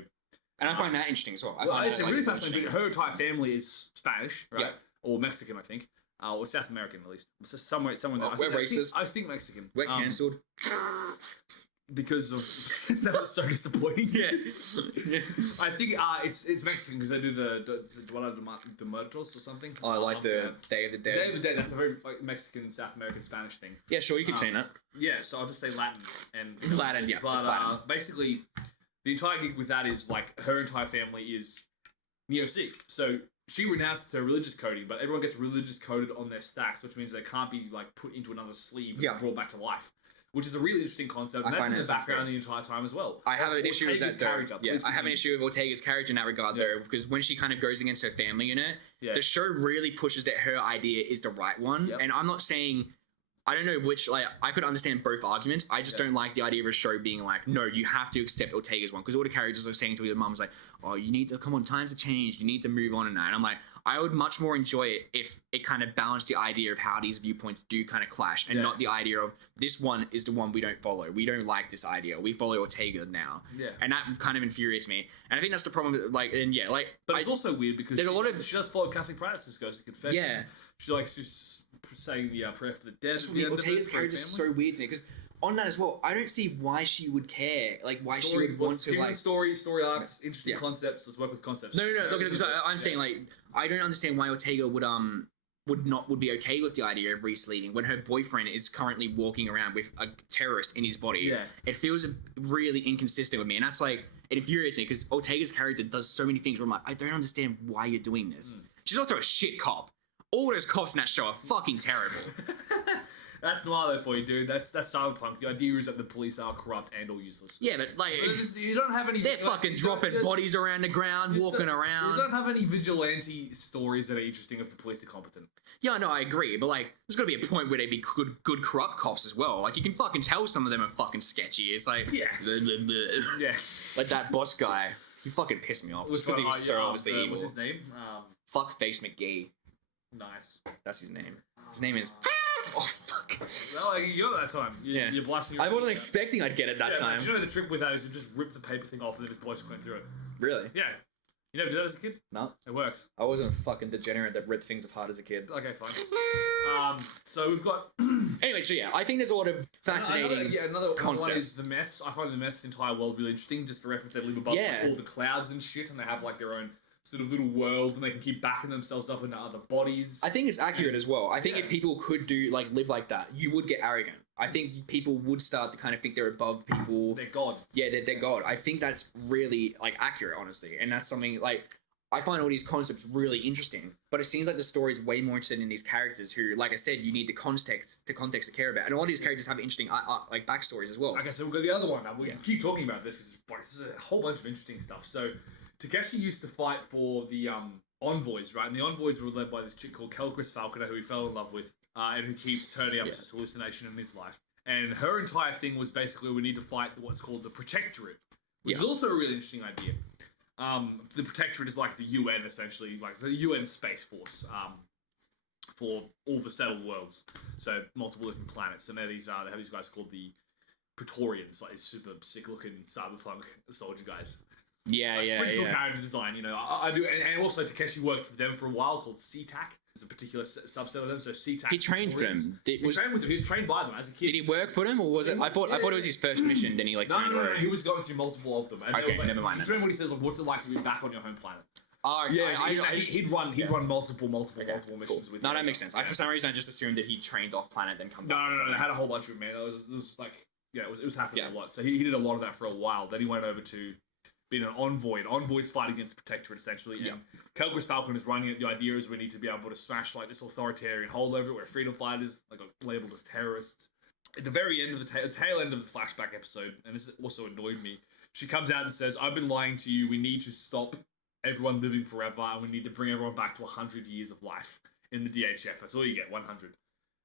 and I find that interesting as well. It's really fascinating. Her entire family is Spanish, right, or Mexican, I think, or South American at least. It's just somewhere. We're racist. I think Mexican. We're cancelled. Because of that was so disappointing. I think it's Mexican because they do the Duelo de Muertos or something. Oh, I like the Day of the Dead. Day of the Dead. That's a very Mexican, South American, Spanish thing. Yeah, sure, you keep saying that. Yeah, so I'll just say Latin and Latin. Yeah, but Latin. Basically, the entire gig with that is like her entire family is Neo-Sikh. So she renounced her religious coding, but everyone gets religious coded on their stacks, which means they can't be like put into another sleeve and brought back to life. which is a really interesting concept, and I that's find in the it background the entire time as well. I have an issue with Ortega's that, though. character. Yeah, Please I have an continue. issue with Ortega's character in that regard, Yeah. though, because when she kind of goes against her family unit, Yeah. the show really pushes that her idea is the right one. Yep. And I'm not saying, I don't know which, like, I could understand both arguments. I just don't like the idea of a show being like, no, you have to accept Ortega's one. Because all the characters are saying to their mums, like, oh, you need to, come on, times have changed. You need to move on and that. And I'm like, I would much more enjoy it if it kind of balanced the idea of how these viewpoints do kind of clash and not the idea of this one is the one we don't follow. We don't like this idea. We follow Ortega now. Yeah. And that kind of infuriates me. And I think that's the problem. Like, and yeah, like, But it's also weird because there's a lot of- she does follow Catholic practices, goes to confession. Yeah. She likes to saying the prayer for the dead. That's at what the I mean. end of it Ortega's for her character is family. so weird to me because on that as well, I don't see why she would care. Like, why she would want to, like. story arcs, interesting concepts. Let's work with concepts. No. Because I'm saying, like, I don't understand why Ortega would be okay with the idea of Reese leaving when her boyfriend is currently walking around with a terrorist in his body. Yeah. It feels really inconsistent with me, and that's like it infuriates me because Ortega's character does so many things where I'm like, I don't understand why you're doing this. She's also a shit cop. All those cops in that show are fucking terrible. That's the line for you, dude. That's cyberpunk. The idea is that the police are corrupt and or useless. Yeah, but like You don't have any. they're fucking dropping bodies around the ground, walking around. You don't have any vigilante stories that are interesting if the police are competent. Yeah, no, I agree, but like, there's got to be a point where they be good corrupt cops as well. Like, you can fucking tell some of them are fucking sketchy. It's like, Yeah. blah, blah, blah. Yeah. Like that boss guy, he fucking pissed me off. Just because he was so obviously evil. What's his name? Fuckface McGee. Nice. That's his name. His name is. Oh fuck. Well, like, you got that time. You're blasting. I wasn't expecting I'd get it that time. Do you know the trick with that is you just rip the paper thing off and then his voice went through it. Really? Yeah. You never did that as a kid? No. It works. I wasn't a fucking degenerate that ripped things apart as a kid. Okay, fine. So we've got. Anyway, so yeah, I think there's a lot of fascinating another one concepts. is the myths. I find the myths entire world really interesting. Just to reference, they live above all the clouds and shit, and they have like their own sort of little world, and they can keep backing themselves up into other bodies. I think it's accurate as well. I think if people could live like that, you would get arrogant. I think people would start to kind of think they're above people. They're God. Yeah, they're God. I think that's really like accurate, honestly, and that's something like I find all these concepts really interesting. But it seems like the story is way more interested in these characters who, like I said, you need the context to care about, and a lot of these characters have interesting like backstories as well. Okay, so we'll go to the other one. We can keep talking about this because this is a whole bunch of interesting stuff. So Takeshi used to fight for the envoys, right? And the envoys were led by this chick called Kelchris Falconer, who he fell in love with, and who keeps turning up this hallucination in his life. And her entire thing was basically we need to fight what's called the Protectorate, which is also a really interesting idea. The Protectorate is like the UN, essentially, like the UN Space Force for all the settled worlds. So multiple different planets. And they have these guys called the Praetorians, like super sick-looking cyberpunk soldier guys. Pretty cool character design, you know. I do, and also Takeshi worked for them for a while, called CTAC. There's a particular subset of them. So CTAC. He trained for them. He trained with them. He was trained by them as a kid. Did he work for them, or was it? I thought it was his first mission. Then he like turned No. He was going through multiple of them. And okay, like, never mind. It's when he says, like, "What's it like to be back on your home planet?" Oh, yeah. He'd run multiple missions with. No, that makes sense. For some reason, I just assumed that he trained off planet, then come No, back. they had a whole bunch of them, man. It was like, it was happening a lot. So he did a lot of that for a while. Then he went over to being an envoy. And envoys fight against the Protectorate, essentially. And Kelchris Falcon is running it. The idea is we need to be able to smash like this authoritarian holdover where freedom fighters like are labeled as terrorists. At the very end of the tail end of the flashback episode, and this also annoyed me, she comes out and says, "I've been lying to you. We need to stop everyone living forever, and we need to bring everyone back to 100 years of life in the DHF. That's all you get, 100.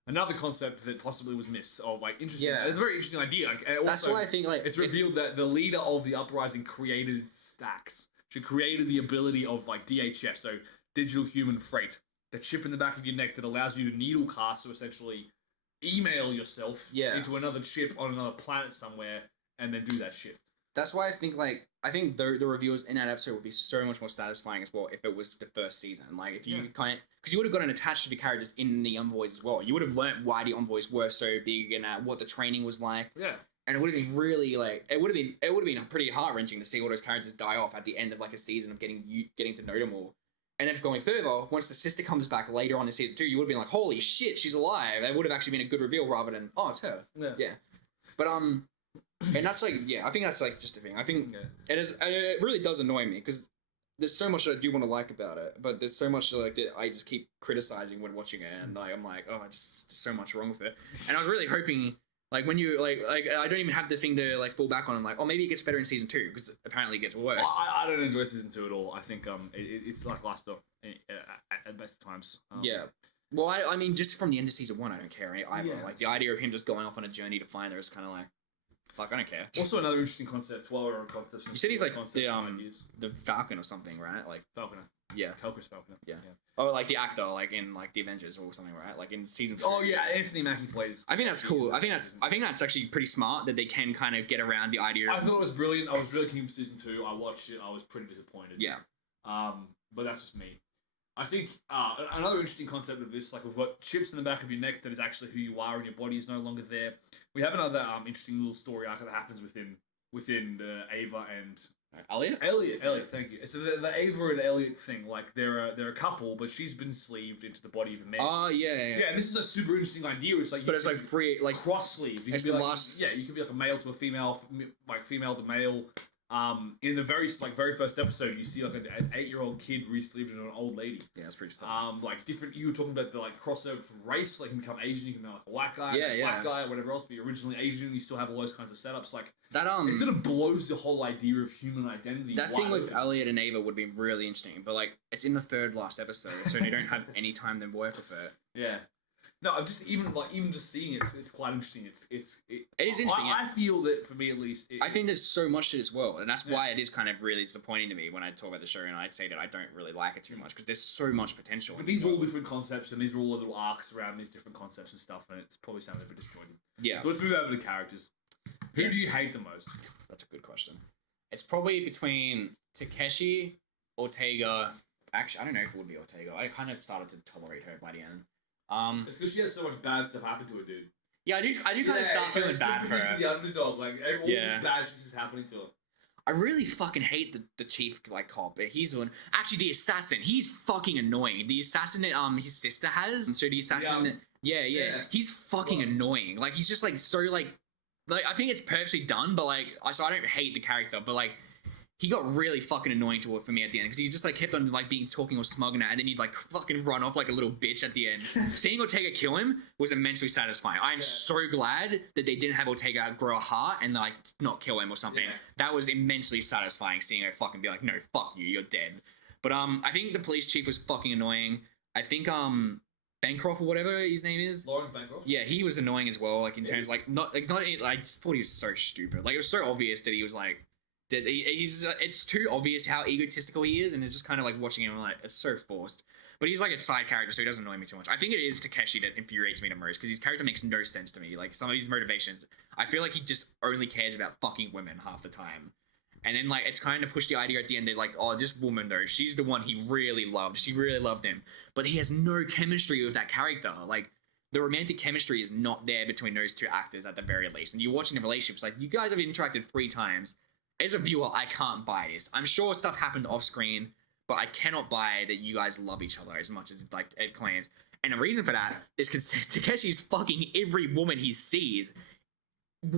Another concept that possibly was missed, or like interesting. Yeah. It's a very interesting idea. Like, that's why I think like it's revealed that the leader of the uprising created stacks. She created the ability of like DHF, so digital human freight, the chip in the back of your neck that allows you to needle cast, so essentially email yourself into another chip on another planet somewhere, and then do that shit. That's why I think the reveals in that episode would be so much more satisfying as well if it was the first season. Like if you because you would have gotten attached to the characters in the envoys as well. You would have learnt why the envoys were so big and what the training was like. Yeah. And it would have been really like it would have been pretty heart wrenching to see all those characters die off at the end of like a season of getting to know them all. And then going further, once the sister comes back later on in season 2, you would have been like, holy shit, she's alive. It would have actually been a good reveal rather than it's her. Yeah. But and that's like, I think that's like just a thing. I think it really does annoy me because there's so much that I do want to like about it, but there's so much like that I just keep criticizing when watching it, and like I'm like, there's so much wrong with it. And I was really hoping Like when you like I don't even have the thing to like fall back on. I'm like, oh, maybe it gets better in season 2 because apparently it gets worse. I don't enjoy season 2 at all. I think it's lackluster at best of times. Yeah. Well, I mean, just from the end of season 1, I don't care either. Yeah. Like the idea of him just going off on a journey to find her is kind of like, fuck, I don't care. Also, another interesting concept. Well, or concepts. You said he's like ideas. the Falcon or something, right? Like Falconer. yeah, Falconer. yeah. Oh, like the actor, like in like the Avengers or something, right? Like in season 3. Oh yeah, Anthony Mackie plays. I think that's cool. I think that's actually pretty smart that they can kind of get around the idea. I thought it was brilliant. I was really keen for season 2. I watched it. I was pretty disappointed. Yeah. But that's just me. I think another interesting concept of this, like we've got chips in the back of your neck that is actually who you are, and your body is no longer there. We have another interesting little story arc that happens within the Ava and Elliot. Thank you. So the Ava and Elliot thing, like they're a couple, but she's been sleeved into the body of a man. Oh yeah. Yeah, and this is a super interesting idea. It's like, but it's like free, like cross sleeve. It's the last. Yeah, you could be like a male to a female, like female to male. In the very first episode, you see like an 8-year-old kid re-sleeved into an old lady. Yeah, that's pretty sad. Like different. You were talking about the like crossover from race, like you can become Asian, you can become like a white guy, black guy, whatever else. But you're originally Asian, you still have all those kinds of setups. Like that. It sort of blows the whole idea of human identity. That thing with Elliot and Ava would be really interesting, but like it's in the third last episode, so they don't have any time to work with it. Yeah. No, I'm just even just seeing it, it's quite interesting. It is interesting. I feel that for me at least. I think there's so much to this world, and that's why it is kind of really disappointing to me when I talk about the show and I say that I don't really like it too much because there's so much potential. But these are all different concepts, and these are all little arcs around these different concepts and stuff, and it's probably sounding a bit disjointed. Yeah. So let's move over to characters. Who do you hate the most? That's a good question. It's probably between Takeshi, Ortega. Actually, I don't know if it would be Ortega. I kind of started to tolerate her by the end. It's because she has so much bad stuff happen to her, dude. Yeah, I do kind of start feeling bad for her. The underdog, like all this bad shit is happening to her. I really fucking hate the chief like cop. He's the one. Actually, the assassin. He's fucking annoying. The assassin that his sister has. So the assassin. Yeah. He's fucking annoying. Like he's just like so like I think it's purposely done, but like so I don't hate the character, but like. He got really fucking annoying for me at the end because he just like kept on like being talking or smugging at, and then he'd like fucking run off like a little bitch at the end. Seeing Ortega kill him was immensely satisfying. I am so glad that they didn't have Ortega grow a heart and like not kill him or something. Yeah. That was immensely satisfying seeing her fucking be like, no, fuck you, you're dead. But I think the police chief was fucking annoying. I think Bancroft or whatever his name is. Lawrence Bancroft. Yeah, he was annoying as well. Like in terms of, like I just thought he was so stupid. Like it was so obvious that he was like. That it's too obvious how egotistical he is, and it's just kind of like watching him like it's so forced. But he's like a side character, so he doesn't annoy me too much. I think it is Takeshi that infuriates me the most because his character makes no sense to me. Like some of his motivations, I feel like he just only cares about fucking women half the time. And then like it's kind of pushed the idea at the end that like, oh, this woman though, she's the one he really loved. She really loved him, but he has no chemistry with that character. Like the romantic chemistry is not there between those two actors at the very least. And you're watching the relationships, like you guys have interacted 3 times. As a viewer, I can't buy this. I'm sure stuff happened off screen, but I cannot buy that you guys love each other as much as like it claims. And the reason for that is because Takeshi's fucking every woman he sees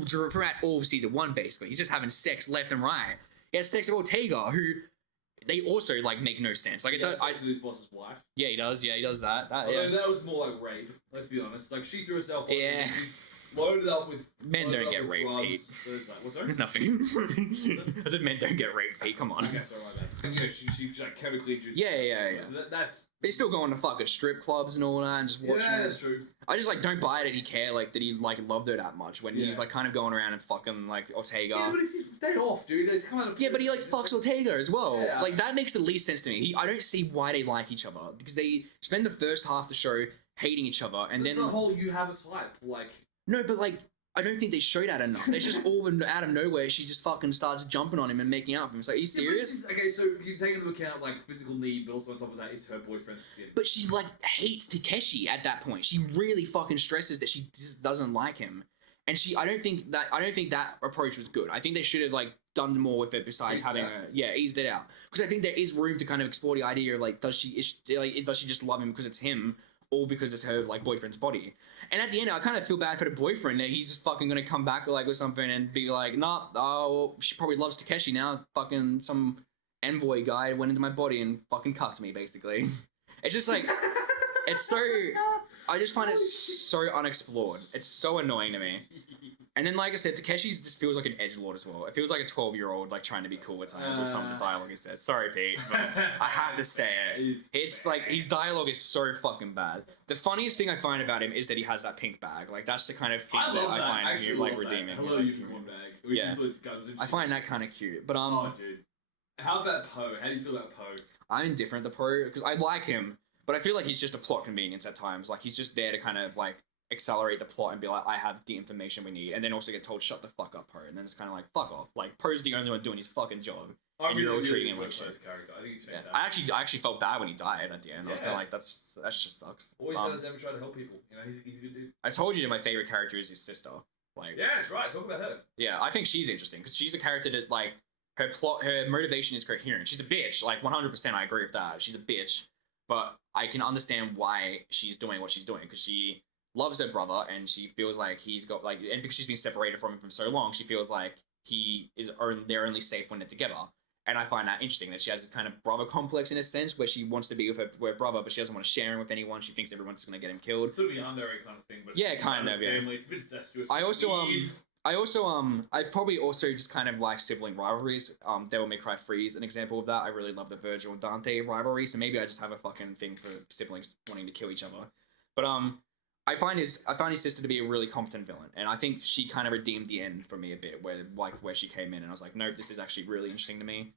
throughout all of season 1. Basically, he's just having sex left and right. He has sex with Ortega, who they also like make no sense. Like, with his boss's wife. Yeah, he does. Yeah, he does that. That was more like rape. Let's be honest. Like she threw herself. Yeah. Loaded up with men don't get raped, Pete. What's that? Nothing. I said men don't get raped, Pete. Come on. Okay, sorry about that. Yeah, she like chemically induced. Yeah. So that's. But he's still going to fucking strip clubs and all that, and just watching. Yeah, that's true. I just like don't buy it that he care like that he like loved her that much when he's like kind of going around and fucking like Ortega. Yeah, but it's his day off, dude. It's kind of. Yeah, but he like fucks Ortega as well. Yeah. Like that makes the least sense to me. I don't see why they like each other because they spend the first half of the show hating each other, and then the whole you have a type like. No, but like. I don't think they showed that enough. It's just all out of nowhere. She just fucking starts jumping on him and making out with him. It's like, are you serious? Okay, so you take into account like physical need, but also on top of that is her boyfriend's skin. But she like hates Takeshi at that point. She really fucking stresses that she just doesn't like him. And I don't think that approach was good. I think they should have like done more with it besides having eased it out. Because I think there is room to kind of explore the idea of like, does she just love him because it's him? Or because it's her like boyfriend's body. And at the end, I kind of feel bad for the boyfriend that he's just fucking gonna come back like with something and be like, nah, well, she probably loves Takeshi now. Fucking some envoy guy went into my body and fucking cucked me, basically. It's just like, it's so. I just find it so unexplored. It's so annoying to me. And then, like I said, Takeshi's just feels like an edgelord as well. It feels like a 12-year-old like trying to be cool at times or some of the dialogue he says. Sorry, Pete, but I have to say it. It's like his dialogue is so fucking bad. The funniest thing I find about him is that he has that pink bag. Like that's the kind of thing that I find him, like redeeming. Hello, unicorn bag. Yeah. Guns and I find that kind of cute. But oh, dude. How about Poe? How do you feel about Poe? I'm indifferent to Poe because I like him, but I feel like he's just a plot convenience at times. Like he's just there to kind of like accelerate the plot and be like, I have the information we need, and then also get told, shut the fuck up, Poe. And then it's kind of like, fuck off. Like Poe's the only one doing his fucking job, and you're all treating him like shit. Character. I think he's fantastic. I actually felt bad when he died at the end. I was kind of like, that just sucks. Always says never try to help people. You know, he's a good dude. I told you that my favorite character is his sister. Like, yeah, that's right. Talk about her. Yeah, I think she's interesting because she's a character that like her motivation is coherent. She's a bitch. Like 100%, I agree with that. She's a bitch, but I can understand why she's doing what she's doing because she loves her brother and she feels like he's got like, and because she's been separated from him for so long, she feels like they're only safe when they're together. And I find that interesting that she has this kind of brother complex in a sense where she wants to be with her brother, but she doesn't want to share him with anyone. She thinks everyone's going to get him killed. Sort of the yandere kind of thing, but yeah, kind of. Yeah. Family. It's a bit incestuous. I probably also just kind of like sibling rivalries. Devil May Cry 3 is an example of that. I really love the Virgil and Dante rivalry, so maybe I just have a fucking thing for siblings wanting to kill each other. But I find his sister to be a really competent villain, and I think she kind of redeemed the end for me a bit, where she came in, and I was like, no, this is actually really interesting to me.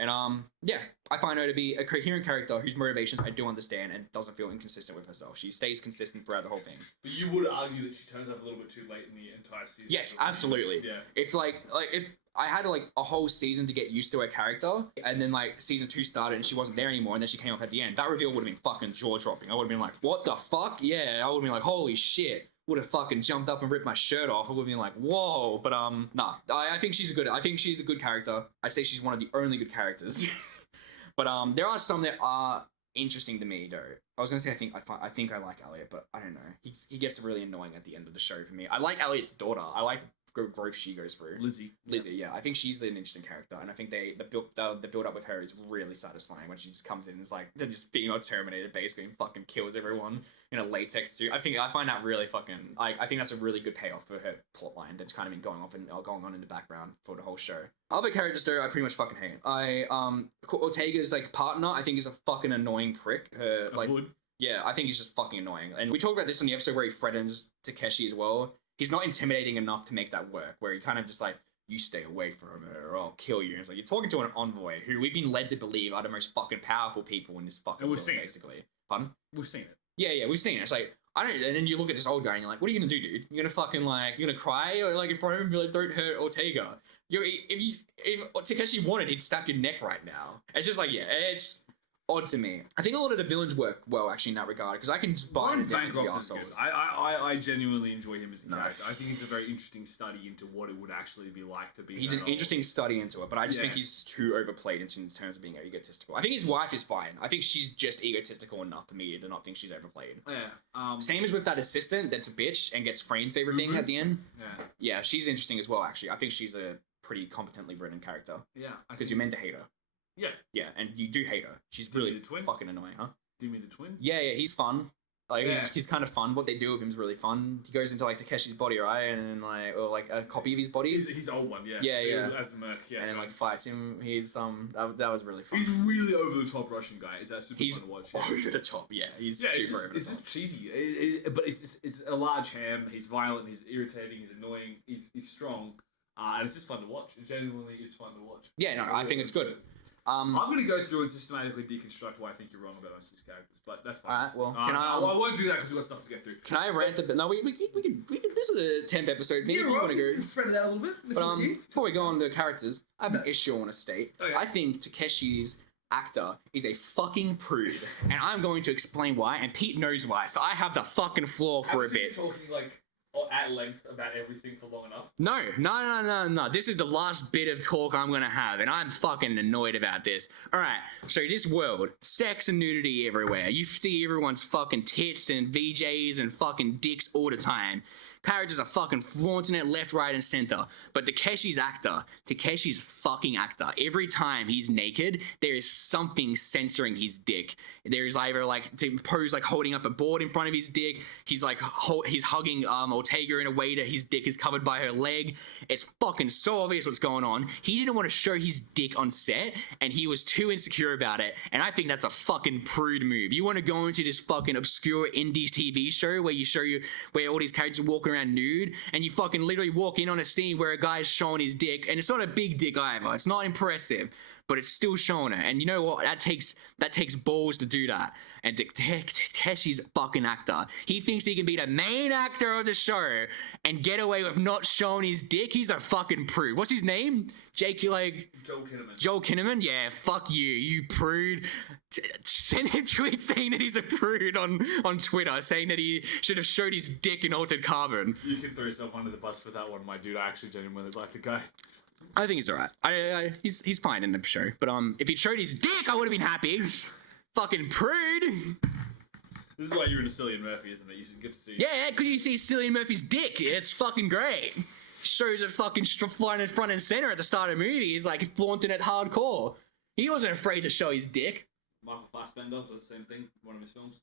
And yeah, I find her to be a coherent character whose motivations I do understand and doesn't feel inconsistent with herself. She stays consistent throughout the whole thing. But you would argue that she turns up a little bit too late in the entire season. Yes, absolutely. Yeah. It's like if I had like a whole season to get used to her character, and then like season 2 started and she wasn't there anymore, and then she came up at the end, that reveal would have been fucking jaw dropping. I would have been like, what the fuck? Yeah, I would have been like, holy shit. Would have fucking jumped up and ripped my shirt off. I would have been like, whoa. But nah, I think she's a good character. I'd say she's one of the only good characters. But there are some that are interesting to me though. I was gonna say I think I like Elliot, but I don't know. He gets really annoying at the end of the show for me. I like Elliot's daughter. I like the growth she goes through. Lizzie, yeah. I think she's an interesting character, and I think the build up with her is really satisfying when she just comes in and is like they're just female Terminator basically and fucking kills everyone in a latex suit. I find that really fucking. I think that's a really good payoff for her plotline that's kind of been going on in the background for the whole show. Other characters though, I pretty much fucking hate. Ortega's like partner, I think is a fucking annoying prick. Yeah, I think he's just fucking annoying. And we talked about this on the episode where he threatens Takeshi as well. He's not intimidating enough to make that work, where he kind of just like, you stay away from her or I'll kill you. And it's like, you're talking to an envoy who we've been led to believe are the most fucking powerful people in this fucking world, basically. Pardon? We've seen it. Yeah, we've seen it. It's like, I don't, and then you look at this old guy and you're like, what are you gonna do, dude? You're gonna fucking like, you're gonna cry or like in front of him and be like, don't hurt Ortega. If Takeshi wanted, he'd snap your neck right now. It's just like, yeah, it's odd to me. I think a lot of the villains work well actually in that regard because I can just buy into the assholes. I genuinely enjoy him as a character. I think he's a very interesting study into what it would actually be like to be. He's an interesting study into it, but I just think he's too overplayed in terms of being egotistical. I think his wife is fine. I think she's just egotistical enough for me to not think she's overplayed. Yeah. Same as with that assistant that's a bitch and gets framed for everything at the end. Yeah, she's interesting as well. Actually, I think she's a pretty competently written character. Yeah. Because you're meant to hate her. Yeah, and you do hate her. She's really fucking annoying, huh? Do you mean the twin? Yeah, he's fun. Like he's kind of fun. What they do with him is really fun. He goes into like Takeshi's body, right, and like or like a copy of his body. He's old one, yeah. Yeah. As a merc, yeah. And then like fights him. He's that was really fun. He's really over the top Russian guy. Is that super fun to watch? Over the top, yeah. He's super over the top. It's just cheesy, but it's a large ham. He's violent. He's irritating. He's annoying. He's strong, and it's just fun to watch. It genuinely is fun to watch. Yeah, no, I think it's good. I'm going to go through and systematically deconstruct why I think you're wrong about most of these characters, but that's fine. Alright, well, I won't do that because we've got stuff to get through. Can I rant a bit? No, we can. This is a 10th episode. Maybe you want to go. Spread it out a little bit. But before we go on to characters, I have an issue I want to state. Okay. I think Takeshi's actor is a fucking prude, and I'm going to explain why. And Pete knows why, so I have the fucking floor for a bit. Talking like talk at length about everything for long enough? No. This is the last bit of talk I'm gonna have, and I'm fucking annoyed about this. Alright, so this world, sex and nudity everywhere. You see everyone's fucking tits and VJs and fucking dicks all the time. Characters are fucking flaunting it left, right, and center. But Takeshi's fucking actor. Every time he's naked, there is something censoring his dick. There is either like to pose like holding up a board in front of his dick. He's like he's hugging Ortega in a way that his dick is covered by her leg. It's fucking so obvious what's going on. He didn't want to show his dick on set, and he was too insecure about it. And I think that's a fucking prude move. You want to go into this fucking obscure indie TV show where all these characters walk around nude, and you fucking literally walk in on a scene where a guy's showing his dick, and it's not a big dick either. It's not impressive, but it's still showing it. And you know what? That takes balls to do that. And Takeshi's fucking actor. He thinks he can be the main actor of the show and get away with not showing his dick. He's a fucking prude. What's his name? Joel Kinnaman. Joel Kinnaman? Yeah, fuck you prude. Send him tweets saying that he's a prude on Twitter, saying that he should have showed his dick in Altered Carbon. You can throw yourself under the bus for that one, my dude. I actually genuinely like the guy. I think he's alright. He's fine in the show. But if he showed his dick, I would have been happy. Fucking prude. This is why you're into Cillian Murphy, isn't it? You should get to see. Yeah, because you see Cillian Murphy's dick. It's fucking great. Shows it fucking flying in front and center at the start of the movie. He's like flaunting it hardcore. He wasn't afraid to show his dick. Michael Fassbender does the same thing in one of his films.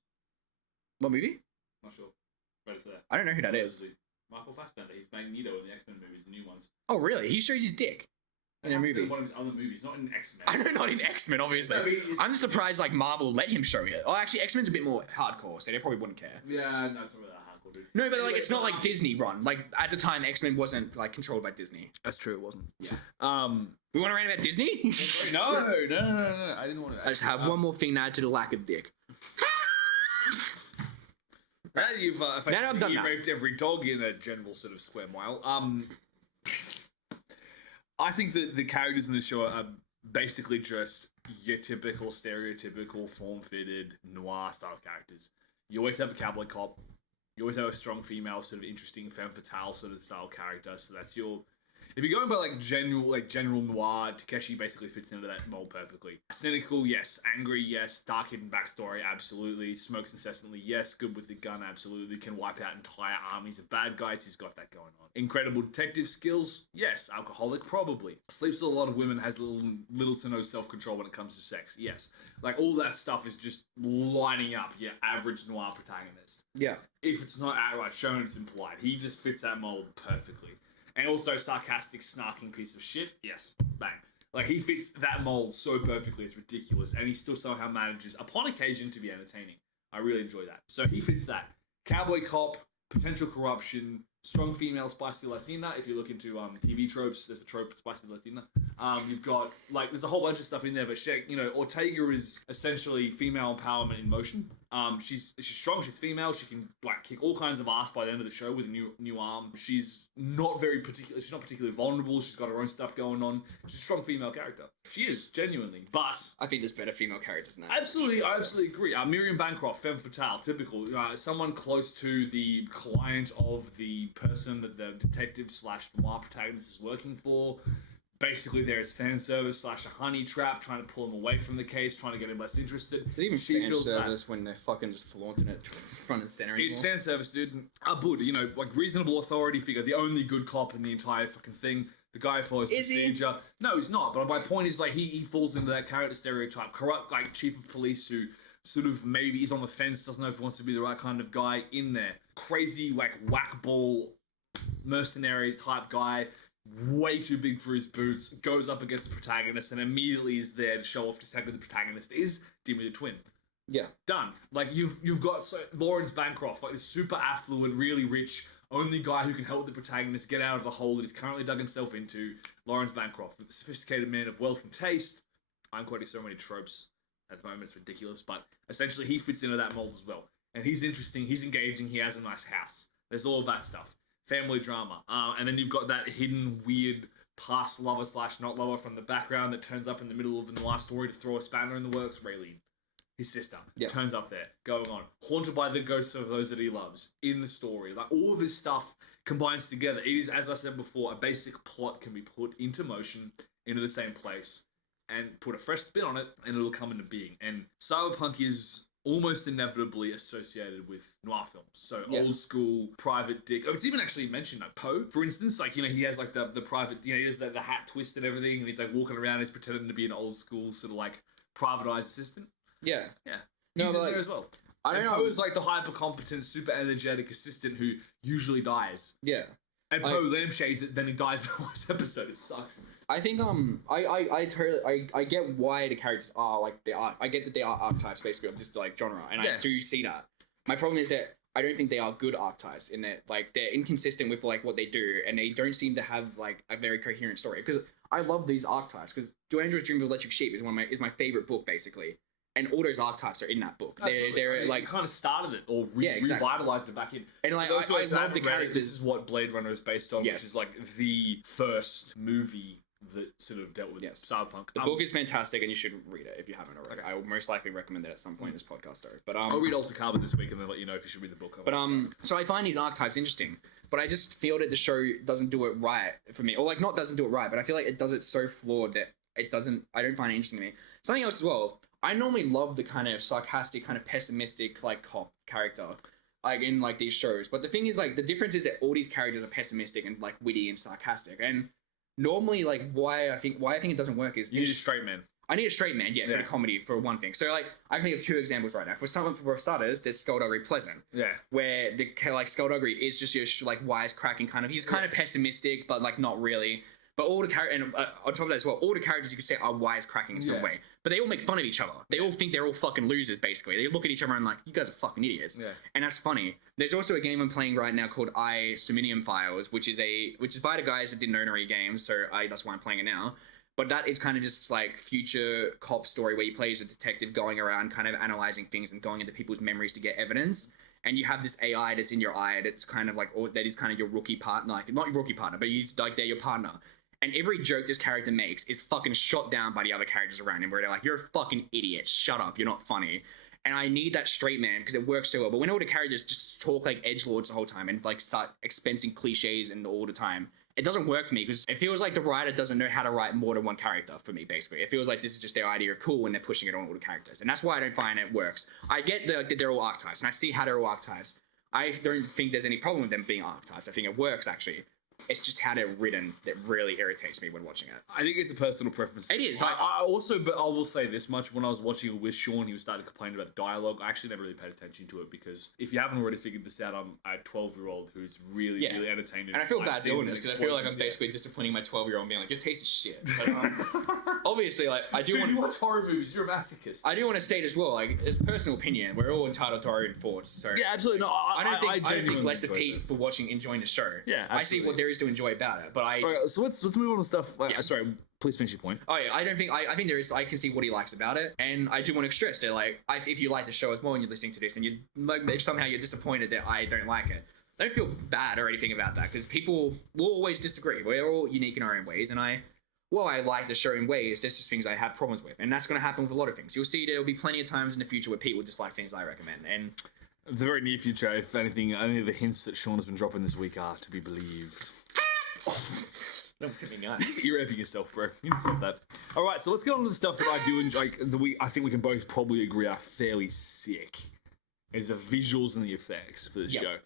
What movie? Not sure. But it's there. I don't know who that is. Michael Fassbender. He's Magneto in the X-Men movies, the new ones. Oh, really? He shows his dick in a movie. In one of his other movies, not in X-Men. I know, not in X-Men, obviously. No, I'm just surprised, like, Marvel let him show it. Oh, actually, X-Men's a bit more hardcore, so they probably wouldn't care. Yeah, no, it's not really that hardcore, dude. No, but, like, it's not like Disney run. Like, at the time, X-Men wasn't, like, controlled by Disney. That's true, it wasn't. Yeah. We want to rant about Disney? No. I didn't want to. I just have one more thing to add to the lack of dick. Now that you've raped that. every dog in a general sort of square mile, I think that the characters in the show are basically just your typical, stereotypical, form-fitted, noir-style characters. You always have a cowboy cop. You always have a strong female, sort of interesting, femme fatale sort of style character. So that's your... If you're going by general noir, Takeshi basically fits into that mold perfectly. Cynical, yes. Angry, yes. Dark hidden backstory, absolutely. Smokes incessantly, yes. Good with the gun, absolutely. Can wipe out entire armies of bad guys. He's got that going on. Incredible detective skills, yes. Alcoholic, probably. Sleeps with a lot of women, has little to no self-control when it comes to sex, yes. Like all that stuff is just lining up your average noir protagonist. Yeah. If it's not outright shown, it's implied. He just fits that mold perfectly. And also sarcastic, snarking piece of shit. Yes, bang. Like, he fits that mold so perfectly, it's ridiculous. And he still somehow manages, upon occasion, to be entertaining. I really enjoy that. So he fits that. Cowboy cop, potential corruption, strong female, spicy Latina. If you look into TV tropes, there's the trope spicy Latina. You've got, like, there's a whole bunch of stuff in there, but Ortega is essentially female empowerment in motion. She's strong, she's female, she can, like, kick all kinds of ass by the end of the show with a new arm. She's not particularly vulnerable, she's got her own stuff going on. She's a strong female character. She is, genuinely, but... I think there's better female characters than that. Absolutely, I absolutely agree. Miriam Bancroft, femme fatale, typical. Someone close to the client of the person that the detective / noir protagonist is working for. Basically, there's fan service / a honey trap, trying to pull him away from the case, trying to get him less interested. Is it even fan service when they're fucking just flaunting it front and center anymore? It's fan service, dude. Abud, like reasonable authority figure, the only good cop in the entire fucking thing. The guy follows procedure. No, he's not. But my point is, like, he falls into that character stereotype. Corrupt, like, chief of police who sort of maybe is on the fence, doesn't know if he wants to be the right kind of guy in there. Crazy, like, whack-ball, mercenary type guy. Way too big for his boots, goes up against the protagonist, and immediately is there to show off just how good the protagonist is. Dimmy the Twin. Yeah. Done. Like, you've got Lawrence Bancroft, like this super affluent, really rich, only guy who can help the protagonist get out of the hole that he's currently dug himself into. Lawrence Bancroft, a sophisticated man of wealth and taste. I'm quoting so many tropes at the moment, it's ridiculous, but essentially he fits into that mold as well. And he's interesting, he's engaging, he has a nice house. There's all of that stuff. Family drama. And then you've got that hidden, weird, past lover / not lover from the background that turns up in the middle of the noir story to throw a spanner in the works. Raylene. his sister, Yeah. turns up there, going on, haunted by the ghosts of those that he loves in the story. Like all this stuff combines together. It is, as I said before, a basic plot can be put into motion into the same place and put a fresh spin on it, and it'll come into being. And cyberpunk is almost inevitably associated with noir films. So old school, private dick. Oh, it's even actually mentioned, like Poe, for instance. Like, you know, he has like the private, you know, he has the hat twist and everything, and he's like walking around, he's pretending to be an old school sort of like privatized assistant. Yeah. Yeah. No, He's but in like, there as well. I don't know. Poe is like the hyper competent, super energetic assistant who usually dies. Yeah. And Poe lampshades it, then he dies in the last episode. It sucks. I think I get why the characters are like they are. I get that they are archetypes basically of this like genre, and I do see that. My problem is that I don't think they are good archetypes in that like they're inconsistent with like what they do, and they don't seem to have like a very coherent story. Because I love these archetypes because Joanne's Dream of Electric Sheep is my favorite book basically. And all those archetypes are in that book. They're like kind of started it or revitalized it back in. And like I love the characters. This is what Blade Runner is based on, which is like the first movie that sort of dealt with cyberpunk. The book is fantastic, and you should read it if you haven't already. I will most likely recommend it at some point in this podcast, though. But I'll read Alter Carbon this week and then let you know if you should read the book. But so I find these archetypes interesting, but I just feel that the show doesn't do it right for me, or like not doesn't do it right, but I feel like it does it so flawed that it doesn't. I don't find it interesting to me. Something else as well. I normally love the kind of sarcastic, kind of pessimistic, like cop character, like in like these shows. But the thing is, like, the difference is that all these characters are pessimistic and like witty and sarcastic. And normally, like, why I think it doesn't work is you need a straight man. I need a straight man, for the comedy for one thing. So like, I can think of two examples right now. For starters, there's Skullduggery Pleasant, where the like Skullduggery is just your like wisecracking kind of. He's kind of pessimistic, but like not really. But all the characters, and on top of that as well, all the characters you could say are wisecracking in some way. But they all make fun of each other. They all think they're all fucking losers, basically. They look at each other and like, you guys are fucking idiots. Yeah. And that's funny. There's also a game I'm playing right now called Siminium Files, which is by the guys that did Nonary Games, so that's why I'm playing it now. But that is kind of just like future cop story where you play as a detective going around kind of analyzing things and going into people's memories to get evidence. And you have this AI that's in your eye that's kind of like, or that is kind of your rookie partner, like not your rookie partner, but they're your partner. And every joke this character makes is fucking shot down by the other characters around him, where they're like, you're a fucking idiot, shut up, you're not funny. And I need that straight man because it works so well. But when all the characters just talk like edgelords the whole time and like start expensing cliches and all the time, it doesn't work for me because it feels like the writer doesn't know how to write more than one character for me, basically. It feels like this is just their idea of cool when they're pushing it on all the characters. And that's why I don't find it works. I get that they're all archetypes, and I see how they're all archetypes. I don't think there's any problem with them being archetypes. I think it works, actually. It's just how they're written that really irritates me when watching it. I think it's a personal preference. It is. But I will say this much. When I was watching it with Shaun, he was starting to complain about the dialogue. I actually never really paid attention to it because if you haven't already figured this out, I'm a 12-year-old who's really entertained. And I feel bad doing this because I feel like I'm basically disappointing my 12-year-old and being like, your taste is shit. But, obviously, like, I do want to watch horror movies. You're a masochist. I do want to state as well, like, it's personal opinion. We're all entitled to our own thoughts. So yeah, absolutely. No, I don't think less of Pete for enjoying the show. Yeah, absolutely. I see what there is to enjoy about it. But so let's move on to stuff. Sorry, please finish your point. Oh yeah, I think there is. I can see what he likes about it, and I do want to stress that like, if you like the show as well and you're listening to this, and you like, if somehow you're disappointed that I don't like it, don't feel bad or anything about that because people will always disagree. We're all unique in our own ways, and I like the show in ways. There's just things I have problems with, and that's going to happen with a lot of things. You'll see there will be plenty of times in the future where Pete will dislike things I recommend, and the very near future, if anything, any of the hints that Shaun has been dropping this week are to be believed. That was hitting me nice. You're rapping yourself, bro. You can stop that. All right, so let's get on to the stuff that I do enjoy. I think we can both probably agree are fairly sick. Is the visuals and the effects for the show.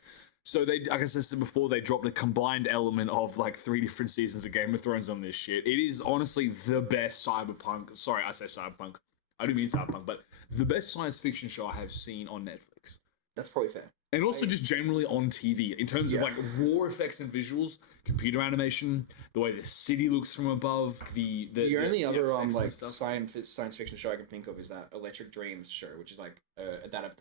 So they, like I said before, they dropped a combined element of like 3 different seasons of Game of Thrones on this shit. It is honestly the best cyberpunk. Sorry, I say cyberpunk. I don't mean cyberpunk, but the best science fiction show I have seen on Netflix. That's probably fair. And also just generally on TV, in terms of like raw effects and visuals, computer animation, the way the city looks from above, the only other like science fiction show I can think of is that Electric Dreams show, which is like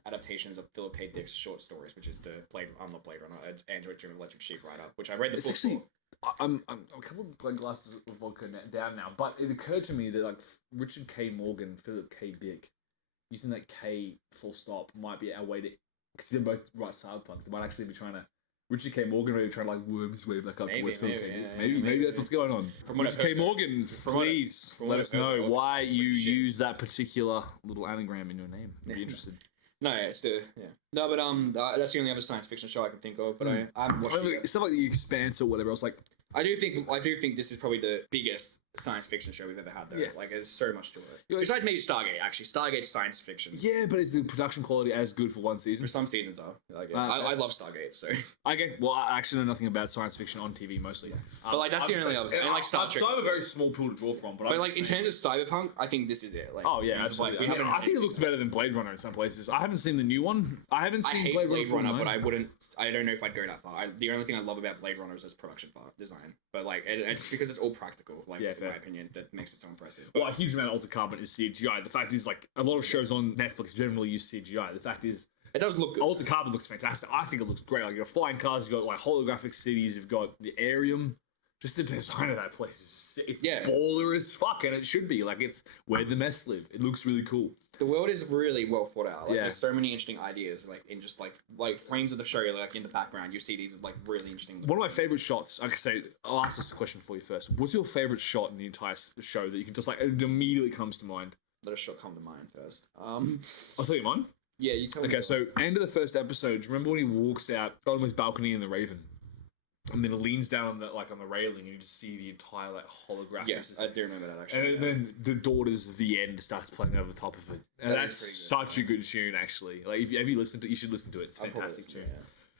adaptations of Philip K. Dick's short stories, which is the not Blade Runner, Android Dream of Electric Sheep write-up, which I read the book for. I'm a couple of glasses of vodka down now, but it occurred to me that like Richard K. Morgan, Philip K. Dick, using that K full stop might be our way to. Because they're both right cyberpunk. They might actually be trying to Richard K. Morgan really trying to like worm his way back up to West Philip. maybe, Maybe that's what's going on. From what Richard I've K. heard, Morgan, please let us know why you shit. use that particular little anagram in your name. I'd be interested. No, it's the no, but that's the only other science fiction show I can think of. But I'm watching Stuff like The Expanse or whatever. I was like, I do think this is probably the biggest science fiction show we've ever had, though. Yeah. Like, there's so much to it. Besides maybe Stargate, actually. Stargate's science fiction. yeah, but is the production quality as good for one season? For some seasons are. Like, Okay. I love Stargate, so. Okay, well, I actually know nothing about science fiction on TV mostly. But, like, that's the only other. And, like, Star Trek. I have a very small pool to draw from, but But, like, in terms of cyberpunk, I think this is it. Like, oh, yeah, in terms of, absolutely. like, I think it looks better than Blade Runner in some places. I haven't seen the new one. I haven't I seen hate Blade Runner, but Runner. I don't know if I'd go that far. The only thing I love about Blade Runner is its production design. But, like, it's because it's all practical, like, Yeah, in fair. my opinion, that makes it so impressive. Well, a huge amount of Altered Carbon is CGI. The fact is, like, a lot of shows on Netflix generally use CGI. The fact is, It does look good. Altered Carbon looks fantastic. I think it looks great. Like, you've got flying cars, you've got, like, holographic cities, you've got the Arium. Just the design of that place is sick. It's baller as fuck, and it should be. Like, it's where the mess live. It looks really cool. The world is really well thought out. Like, Yeah. there's so many interesting ideas, like in just like frames of the show, like in the background, you see these like really interesting. One of my favorite shots, like I say, I'll ask this question for you first. What's your favorite shot in the entire show that you can just like, it immediately comes to mind? Let a shot come to mind first. I'll tell you mine. Yeah, you tell me. Okay, so end of the first episode, do you remember when he walks out on his balcony in the Raven? And then it leans down on the railing, and you just see the entire like holographic. Yes, I do remember that actually. And then the daughter's "The End" starts playing over the top of it, and That that's is pretty good, such a good tune. Actually, like if you listen to, you should listen to it. It's a fantastic tune. It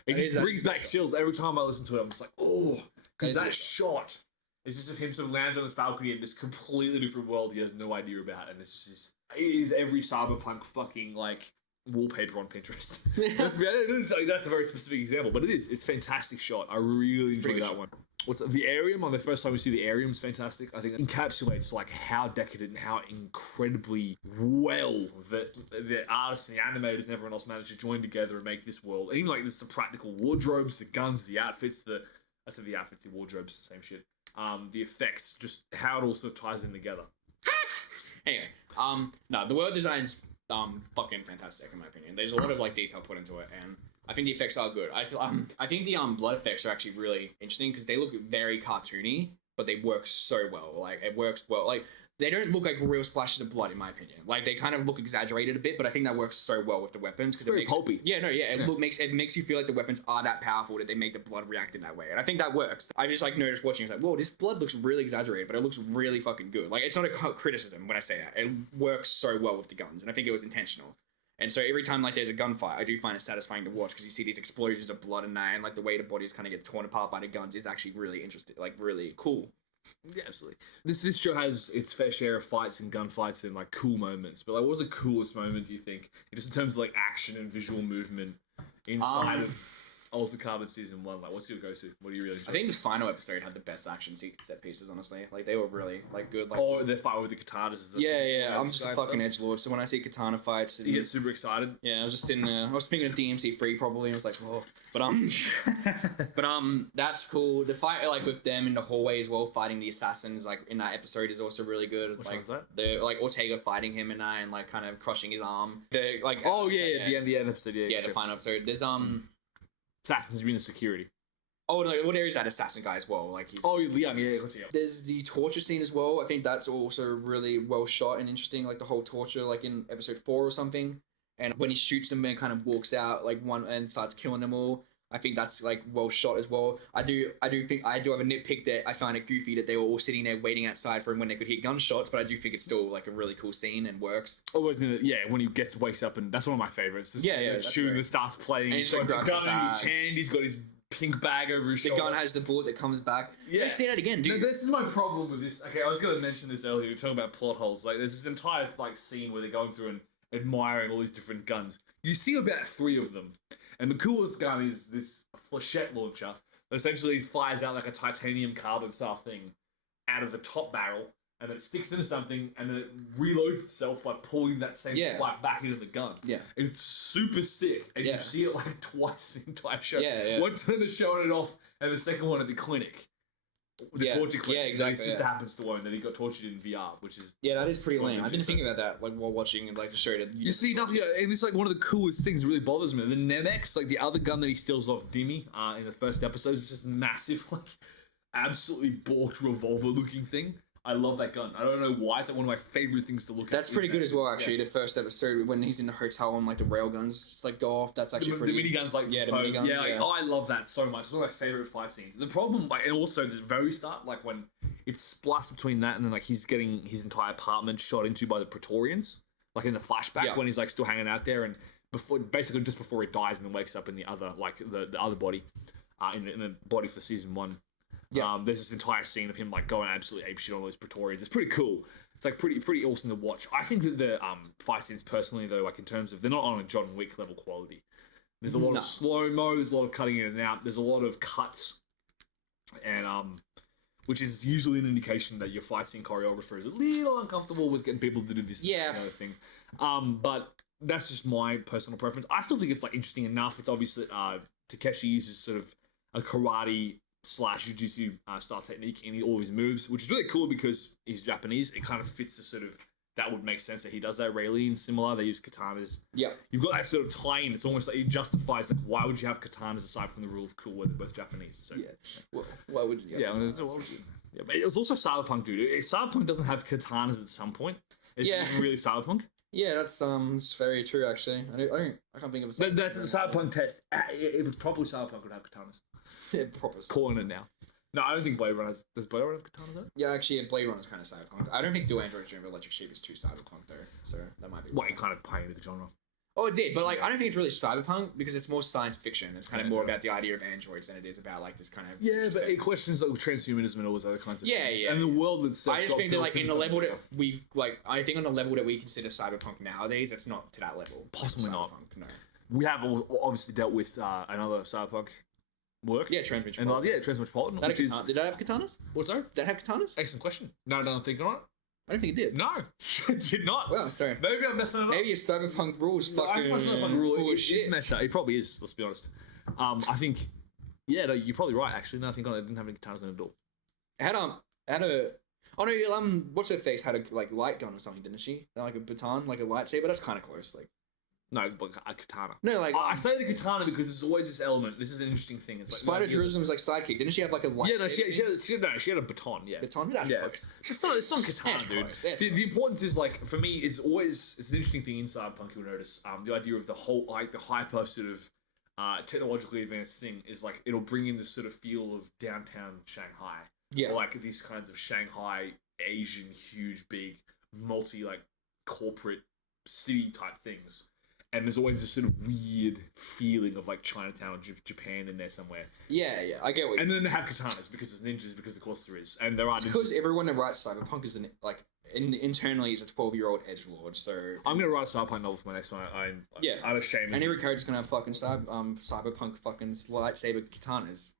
That just is brings actually back a chills every time I listen to it. I'm just like, oh, because That that is a shot is just of him sort of lands on this balcony in this completely different world he has no idea about, and it's just it is every cyberpunk fucking like wallpaper on Pinterest. That's a very specific example, but it is. It's a fantastic shot. I really enjoy pretty good that shot. one. What's the Arium? On the first time we see the Arium is fantastic. I think it encapsulates like how decadent and how incredibly well the artists and the animators and everyone else managed to join together and make this world. And even like this, the practical wardrobes, the guns, the outfits, the wardrobes, same shit. The effects, just how it all sort of ties in together. Anyway, no, the world design's fucking fantastic in my opinion. There's a lot of like detail put into it, and I think the effects are good. I think the blood effects are actually really interesting because they look very cartoony, but they work so well. Like it works well. Like they don't look like real splashes of blood in my opinion. Like they kind of look exaggerated a bit, but I think that works so well with the weapons because it Very makes pulpy. it makes you feel like the weapons are that powerful that they make the blood react in that way, and I think that works. I just like noticed watching, it's like, whoa, this blood looks really exaggerated, but it looks really fucking good. Like it's not a criticism when I say that. It works so well with the guns, and I think it was intentional. And so every time like there's a gunfight, I do find it satisfying to watch because you see these explosions of blood and that, and like the way the bodies kind of get torn apart by the guns is actually really interesting, like really cool. Yeah, absolutely. This show has its fair share of fights and gunfights and like cool moments. But like, what was the coolest moment do you think, just in terms of like action and visual movement inside of Altered Carbon season 1? Like, what's your go-to? What do you really enjoy? I think the final episode had the best action set pieces. Honestly, like they were really like good. Like, the fight with the katanas. Is the I'm just a fucking edgelord. So when I see katana fights, you get super excited. Yeah, I was just sitting there. I was thinking of DMC3 probably, and I was like, whoa. But that's cool. The fight like with them in the hallway as well, fighting the assassins like in that episode is also really good. Which like one's that? the like Ortega fighting him and that, and like kind of crushing his arm. The like The end episode. Yeah, the final episode. There's assassins being the security. Oh no, well there is that assassin guy as well. Like he's Liang, yeah. There's the torture scene as well. I think that's also really well shot and interesting. Like the whole torture, like in episode 4 or something. And when he shoots them and kind of walks out like one and starts killing them all. I think that's like well shot as well. I do have a nitpick that I find it goofy that they were all sitting there waiting outside for him when they could hear gunshots, but I do think it's still like a really cool scene and works. Always when he wakes up, and that's one of my favorites. That's shooting that starts playing. And He's got a gun in his hand. He's got his pink bag over his shoulder. The gun has the bullet that comes back. Yeah. Let's see that again, dude. No, this is my problem with this. Okay, I was going to mention this earlier. We were talking about plot holes. Like, there's this entire like scene where they're going through and admiring all these different guns. You see about 3 of them. And the coolest gun is this flechette launcher that essentially fires out like a titanium carbon style thing out of the top barrel, and it sticks into something, and then it reloads itself by pulling that same flight back into the gun. Yeah. It's super sick, and you see it like twice in the entire show. Once when they're showing it off, and the second one at the clinic. the Yeah. torture clip. Yeah, that exactly, His sister yeah. happens to own that he got tortured in VR, which is Yeah, that is pretty Shaun's lame. I didn't interesting. think about that like while watching like the show. You see nothing, and it's like one of the coolest things. That really bothers me. The Nemex, like the other gun that he steals off Dimmy in the first episode, is just massive, like absolutely balked revolver-looking thing. I love that gun. I don't know why. It's like one of my favorite things to look at. That's pretty in good that. as well, actually. The first episode when he's in the hotel and like the rail guns just, like go off. That's actually The pretty. miniguns, like Yeah, the Poe. miniguns, Yeah, like, yeah. oh, I love that so much. It's one of my favorite fight scenes. The problem, like, and also the very start, like when it's spliced between that and then like he's getting his entire apartment shot into by the Praetorians, like in the flashback Yeah. when he's like still hanging out there and before, basically just before he dies and then wakes up in the other, like the other body, in the body for season 1. Yeah. There's this entire scene of him like going absolutely apeshit on all those Praetorians. It's pretty cool. It's like pretty awesome to watch. I think that the fight scenes personally though, like in terms of they're not on a John Wick level quality. There's a lot of slow mo. There's a lot of cutting in and out. There's a lot of cuts, and which is usually an indication that your fight scene choreographer is a little uncomfortable with getting people to do this Yeah. kind of thing. But that's just my personal preference. I still think it's like interesting enough. It's obviously Takeshi uses sort of a karate / jiu-jitsu style technique in all his moves, which is really cool because he's Japanese. It kind of fits the sort of, that would make sense that he does that. Raylene, similar, they use katanas. Yeah. You've got that sort of tie-in. It's almost like it justifies like why would you have katanas aside from the rule of cool where they're both Japanese. So Yeah. Well, why would you? yeah, yeah, but it was also cyberpunk, dude. Cyberpunk doesn't have katanas at some point. It's Yeah. really cyberpunk. Yeah, that's it's very true actually. I can't think of a. That's the cyberpunk test. If it's properly cyberpunk, it would have katanas. Yeah, proper. Calling it now. No, I don't think Blade Runner has. Does Blade Runner have katanas in it? Yeah, actually, Blade Runner's kind of cyberpunk. I don't think Dual Android Dream of Electric Sheep is too cyberpunk though, so that might be. What, you kind of pioneered the genre. Oh, it did, but like I don't think it's really cyberpunk because it's more science fiction. It's kind of Yeah, more fair about the idea of androids than it is about like this kind of. Yeah, just, but like- it questions like transhumanism and all those other kinds of Yeah, things. yeah, And the world itself. I just got think that built like in the something level that else. we like, I think on the level that we consider cyberpunk nowadays, it's not to that level. Possibly not. Cyberpunk, no. We have obviously dealt with another cyberpunk work. Yeah, Transmetropolitan. And Transmetropolitan. That Which is, did that have katanas? what's that? Did that have katanas? Excellent question. No, I'm thinking on it. I don't think it did. No, it did not. Well, sorry. Maybe I'm messing it up. Maybe a cyberpunk rules No, I fucking think my cyberpunk rule full of is shit. messed up. It probably is. Let's be honest. I think, yeah, no, you're probably right. Actually, now I think on it, didn't have any katanas in it at all. It had a. Oh no, what's her face had a like light gun or something, didn't she? Like a baton, like a lightsaber. That's kind of close. Like No, but a katana. no, like I say the katana because there's always this element. This is an interesting thing. It's like Spider Jerusalem's like sidekick. Didn't she have like a lightsaber? Yeah, no, she had a baton. Yeah, baton. That's yeah. close. It's not katana, That's dude. close, that's See, the importance is like for me, it's an interesting thing in cyberpunk. You'll notice the idea of the whole like the hyper sort of technologically advanced thing is like it'll bring in this sort of feel of downtown Shanghai. Yeah. Or like these kinds of Shanghai Asian huge big multi like corporate city type things. And there's always this sort of weird feeling of like Chinatown or Japan in there somewhere. Yeah, I get what. And then they have katanas because there's ninjas, because of course there is, and there are Because ninjas. everyone that writes cyberpunk is internally is a 12-year-old edgelord. So I'm gonna write a cyberpunk novel for my next one. I'm Yeah. unashamed. and every character's gonna have fucking cyberpunk fucking lightsaber katanas.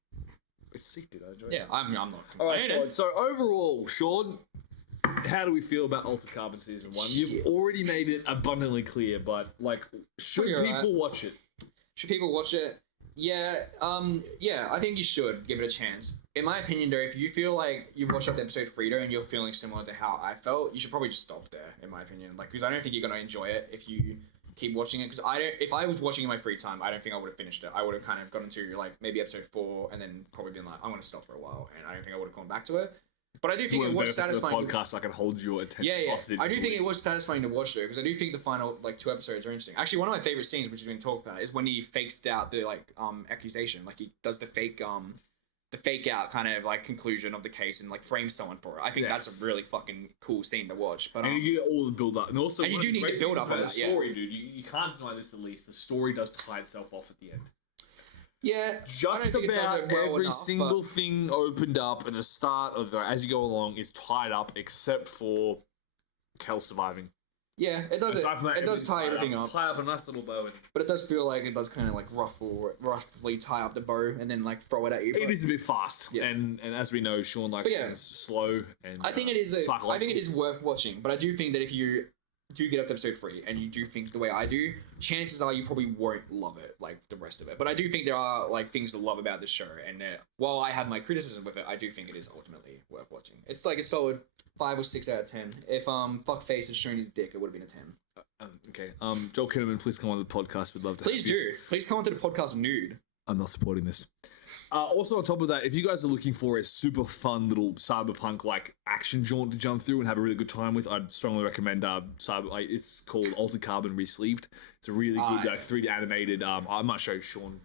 It's sick, dude. I enjoy Yeah, it. I'm not. All right, complaining. so overall, Shaun, how do we feel about Altered Carbon season 1? You've Shit. already made it abundantly clear, but like, should Pretty alright. people watch it? Should people watch it? Yeah, I think you should give it a chance. In my opinion, though, if you feel like you've watched up the episode Frito and you're feeling similar to how I felt, you should probably just stop there. In my opinion, like, because I don't think you're gonna enjoy it if you keep watching it. Because if I was watching in my free time, I don't think I would have finished it. I would have kind of gotten to like maybe episode 4 and then probably been like, I'm gonna stop for a while, and I don't think I would have gone back to it. But I do think it was satisfying. The podcast, so I can hold your attention Yeah. hostage. I do think it was satisfying to watch though, because I do think the final like 2 episodes are interesting. Actually, one of my favorite scenes, which has been talked about, is when he fakes out the like accusation. Like he does the fake out kind of like conclusion of the case and like frames someone for it. I think that's a really fucking cool scene to watch. But And you get all the build up, and also And you one of do the need the great build things up of about the that, yeah. story, dude. You can't deny this. At least the story does tie itself off at the end. yeah, Just I don't think it does about it well every enough, single but- thing opened up at the start of the as you go along is tied up, except for Kel surviving. Yeah, it does. Aside from that, It does everything's tie tied everything up. Tie up a nice little bow. And But it does feel like it does kind of like roughly tie up the bow and then like throw it at you. it but- is a bit fast, Yeah. and as we know, Shaun likes But yeah. things slow and. I think it is. I think it is worth watching. But I do think that if you do get up to episode 3 and you do think the way I do, chances are you probably won't love it like the rest of it. But I do think there are like things to love about this show, and while I have my criticism with it, I do think it is ultimately worth watching. It's like a solid 5 or 6 out of 10. If Fuckface had shown his dick, it would have been a 10. Okay. Joel Kinnaman, please come on the podcast. We'd love to. Please do. Please come onto the podcast nude. I'm not supporting this. Also, on top of that, if you guys are looking for a super fun little cyberpunk like action jaunt to jump through and have a really good time with, I'd strongly recommend it's called Altered Carbon Resleeved. It's a really good 3D animated. I might show Shaun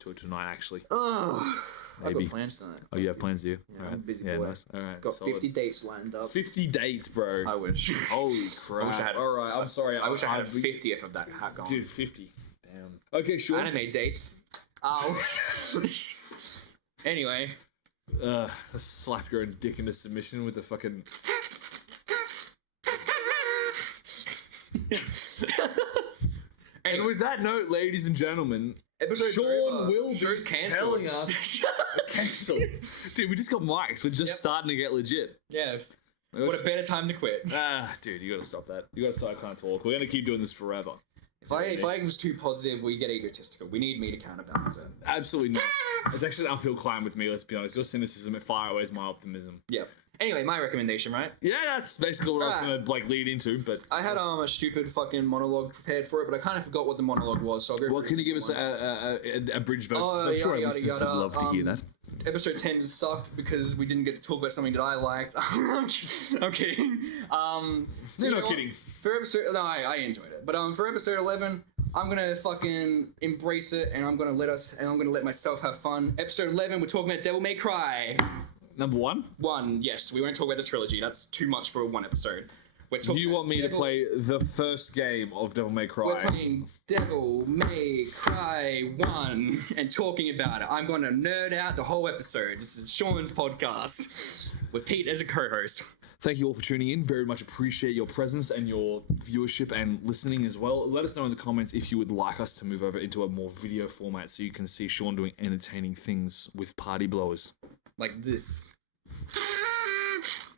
to it tonight actually. I've got plans tonight. Oh, you have plans, do you? Yeah, All right. I'm a busy boy. Nice. All right. Got 50 dates lined up. 50 dates, bro. I wish. Holy crap. I wish I had. All right, I'm sorry. I wish I had a 50th of that hack on. Dude, 50. Damn. Okay, sure. Anime dates. Ow. Anyway. Slap your own dick into submission with a fucking... And with that note, ladies and gentlemen, Shaun will be telling us cancel. Dude, we just got mics. We're just starting to get legit. Yeah. What a better time to quit. Dude, you gotta stop that. You gotta start trying to talk. We're gonna keep doing this forever. If I was too positive, we get egotistical. We need me to counterbalance it. Absolutely not. It's actually an uphill climb with me, let's be honest. Your cynicism far outweighs my optimism. Yeah. Anyway, my recommendation, right? Yeah, that's basically what I was gonna like lead into, but I had a stupid fucking monologue prepared for it, but I kind of forgot what the monologue was, so I'll go well, can you give us a bridge version? Oh, I'm sure yada, our listeners yada, would love to hear that. Episode 10 just sucked because we didn't get to talk about something that I liked. I'm kidding. You're not kidding. For episode, no, I enjoyed it. But for episode 11, I'm gonna fucking embrace it, and I'm gonna let myself have fun. Episode 11, we're talking about Devil May Cry. Number 1? 1, yes. We won't talk about the trilogy. That's too much for one episode. You want me to play the first game of Devil May Cry? We're playing Devil May Cry 1 and talking about it. I'm gonna nerd out the whole episode. This is Shaun's podcast with Pete as a co-host. Thank you all for tuning in. Very much appreciate your presence and your viewership and listening as well. Let us know in the comments if you would like us to move over into a more video format so you can see Shaun doing entertaining things with party blowers. Like this.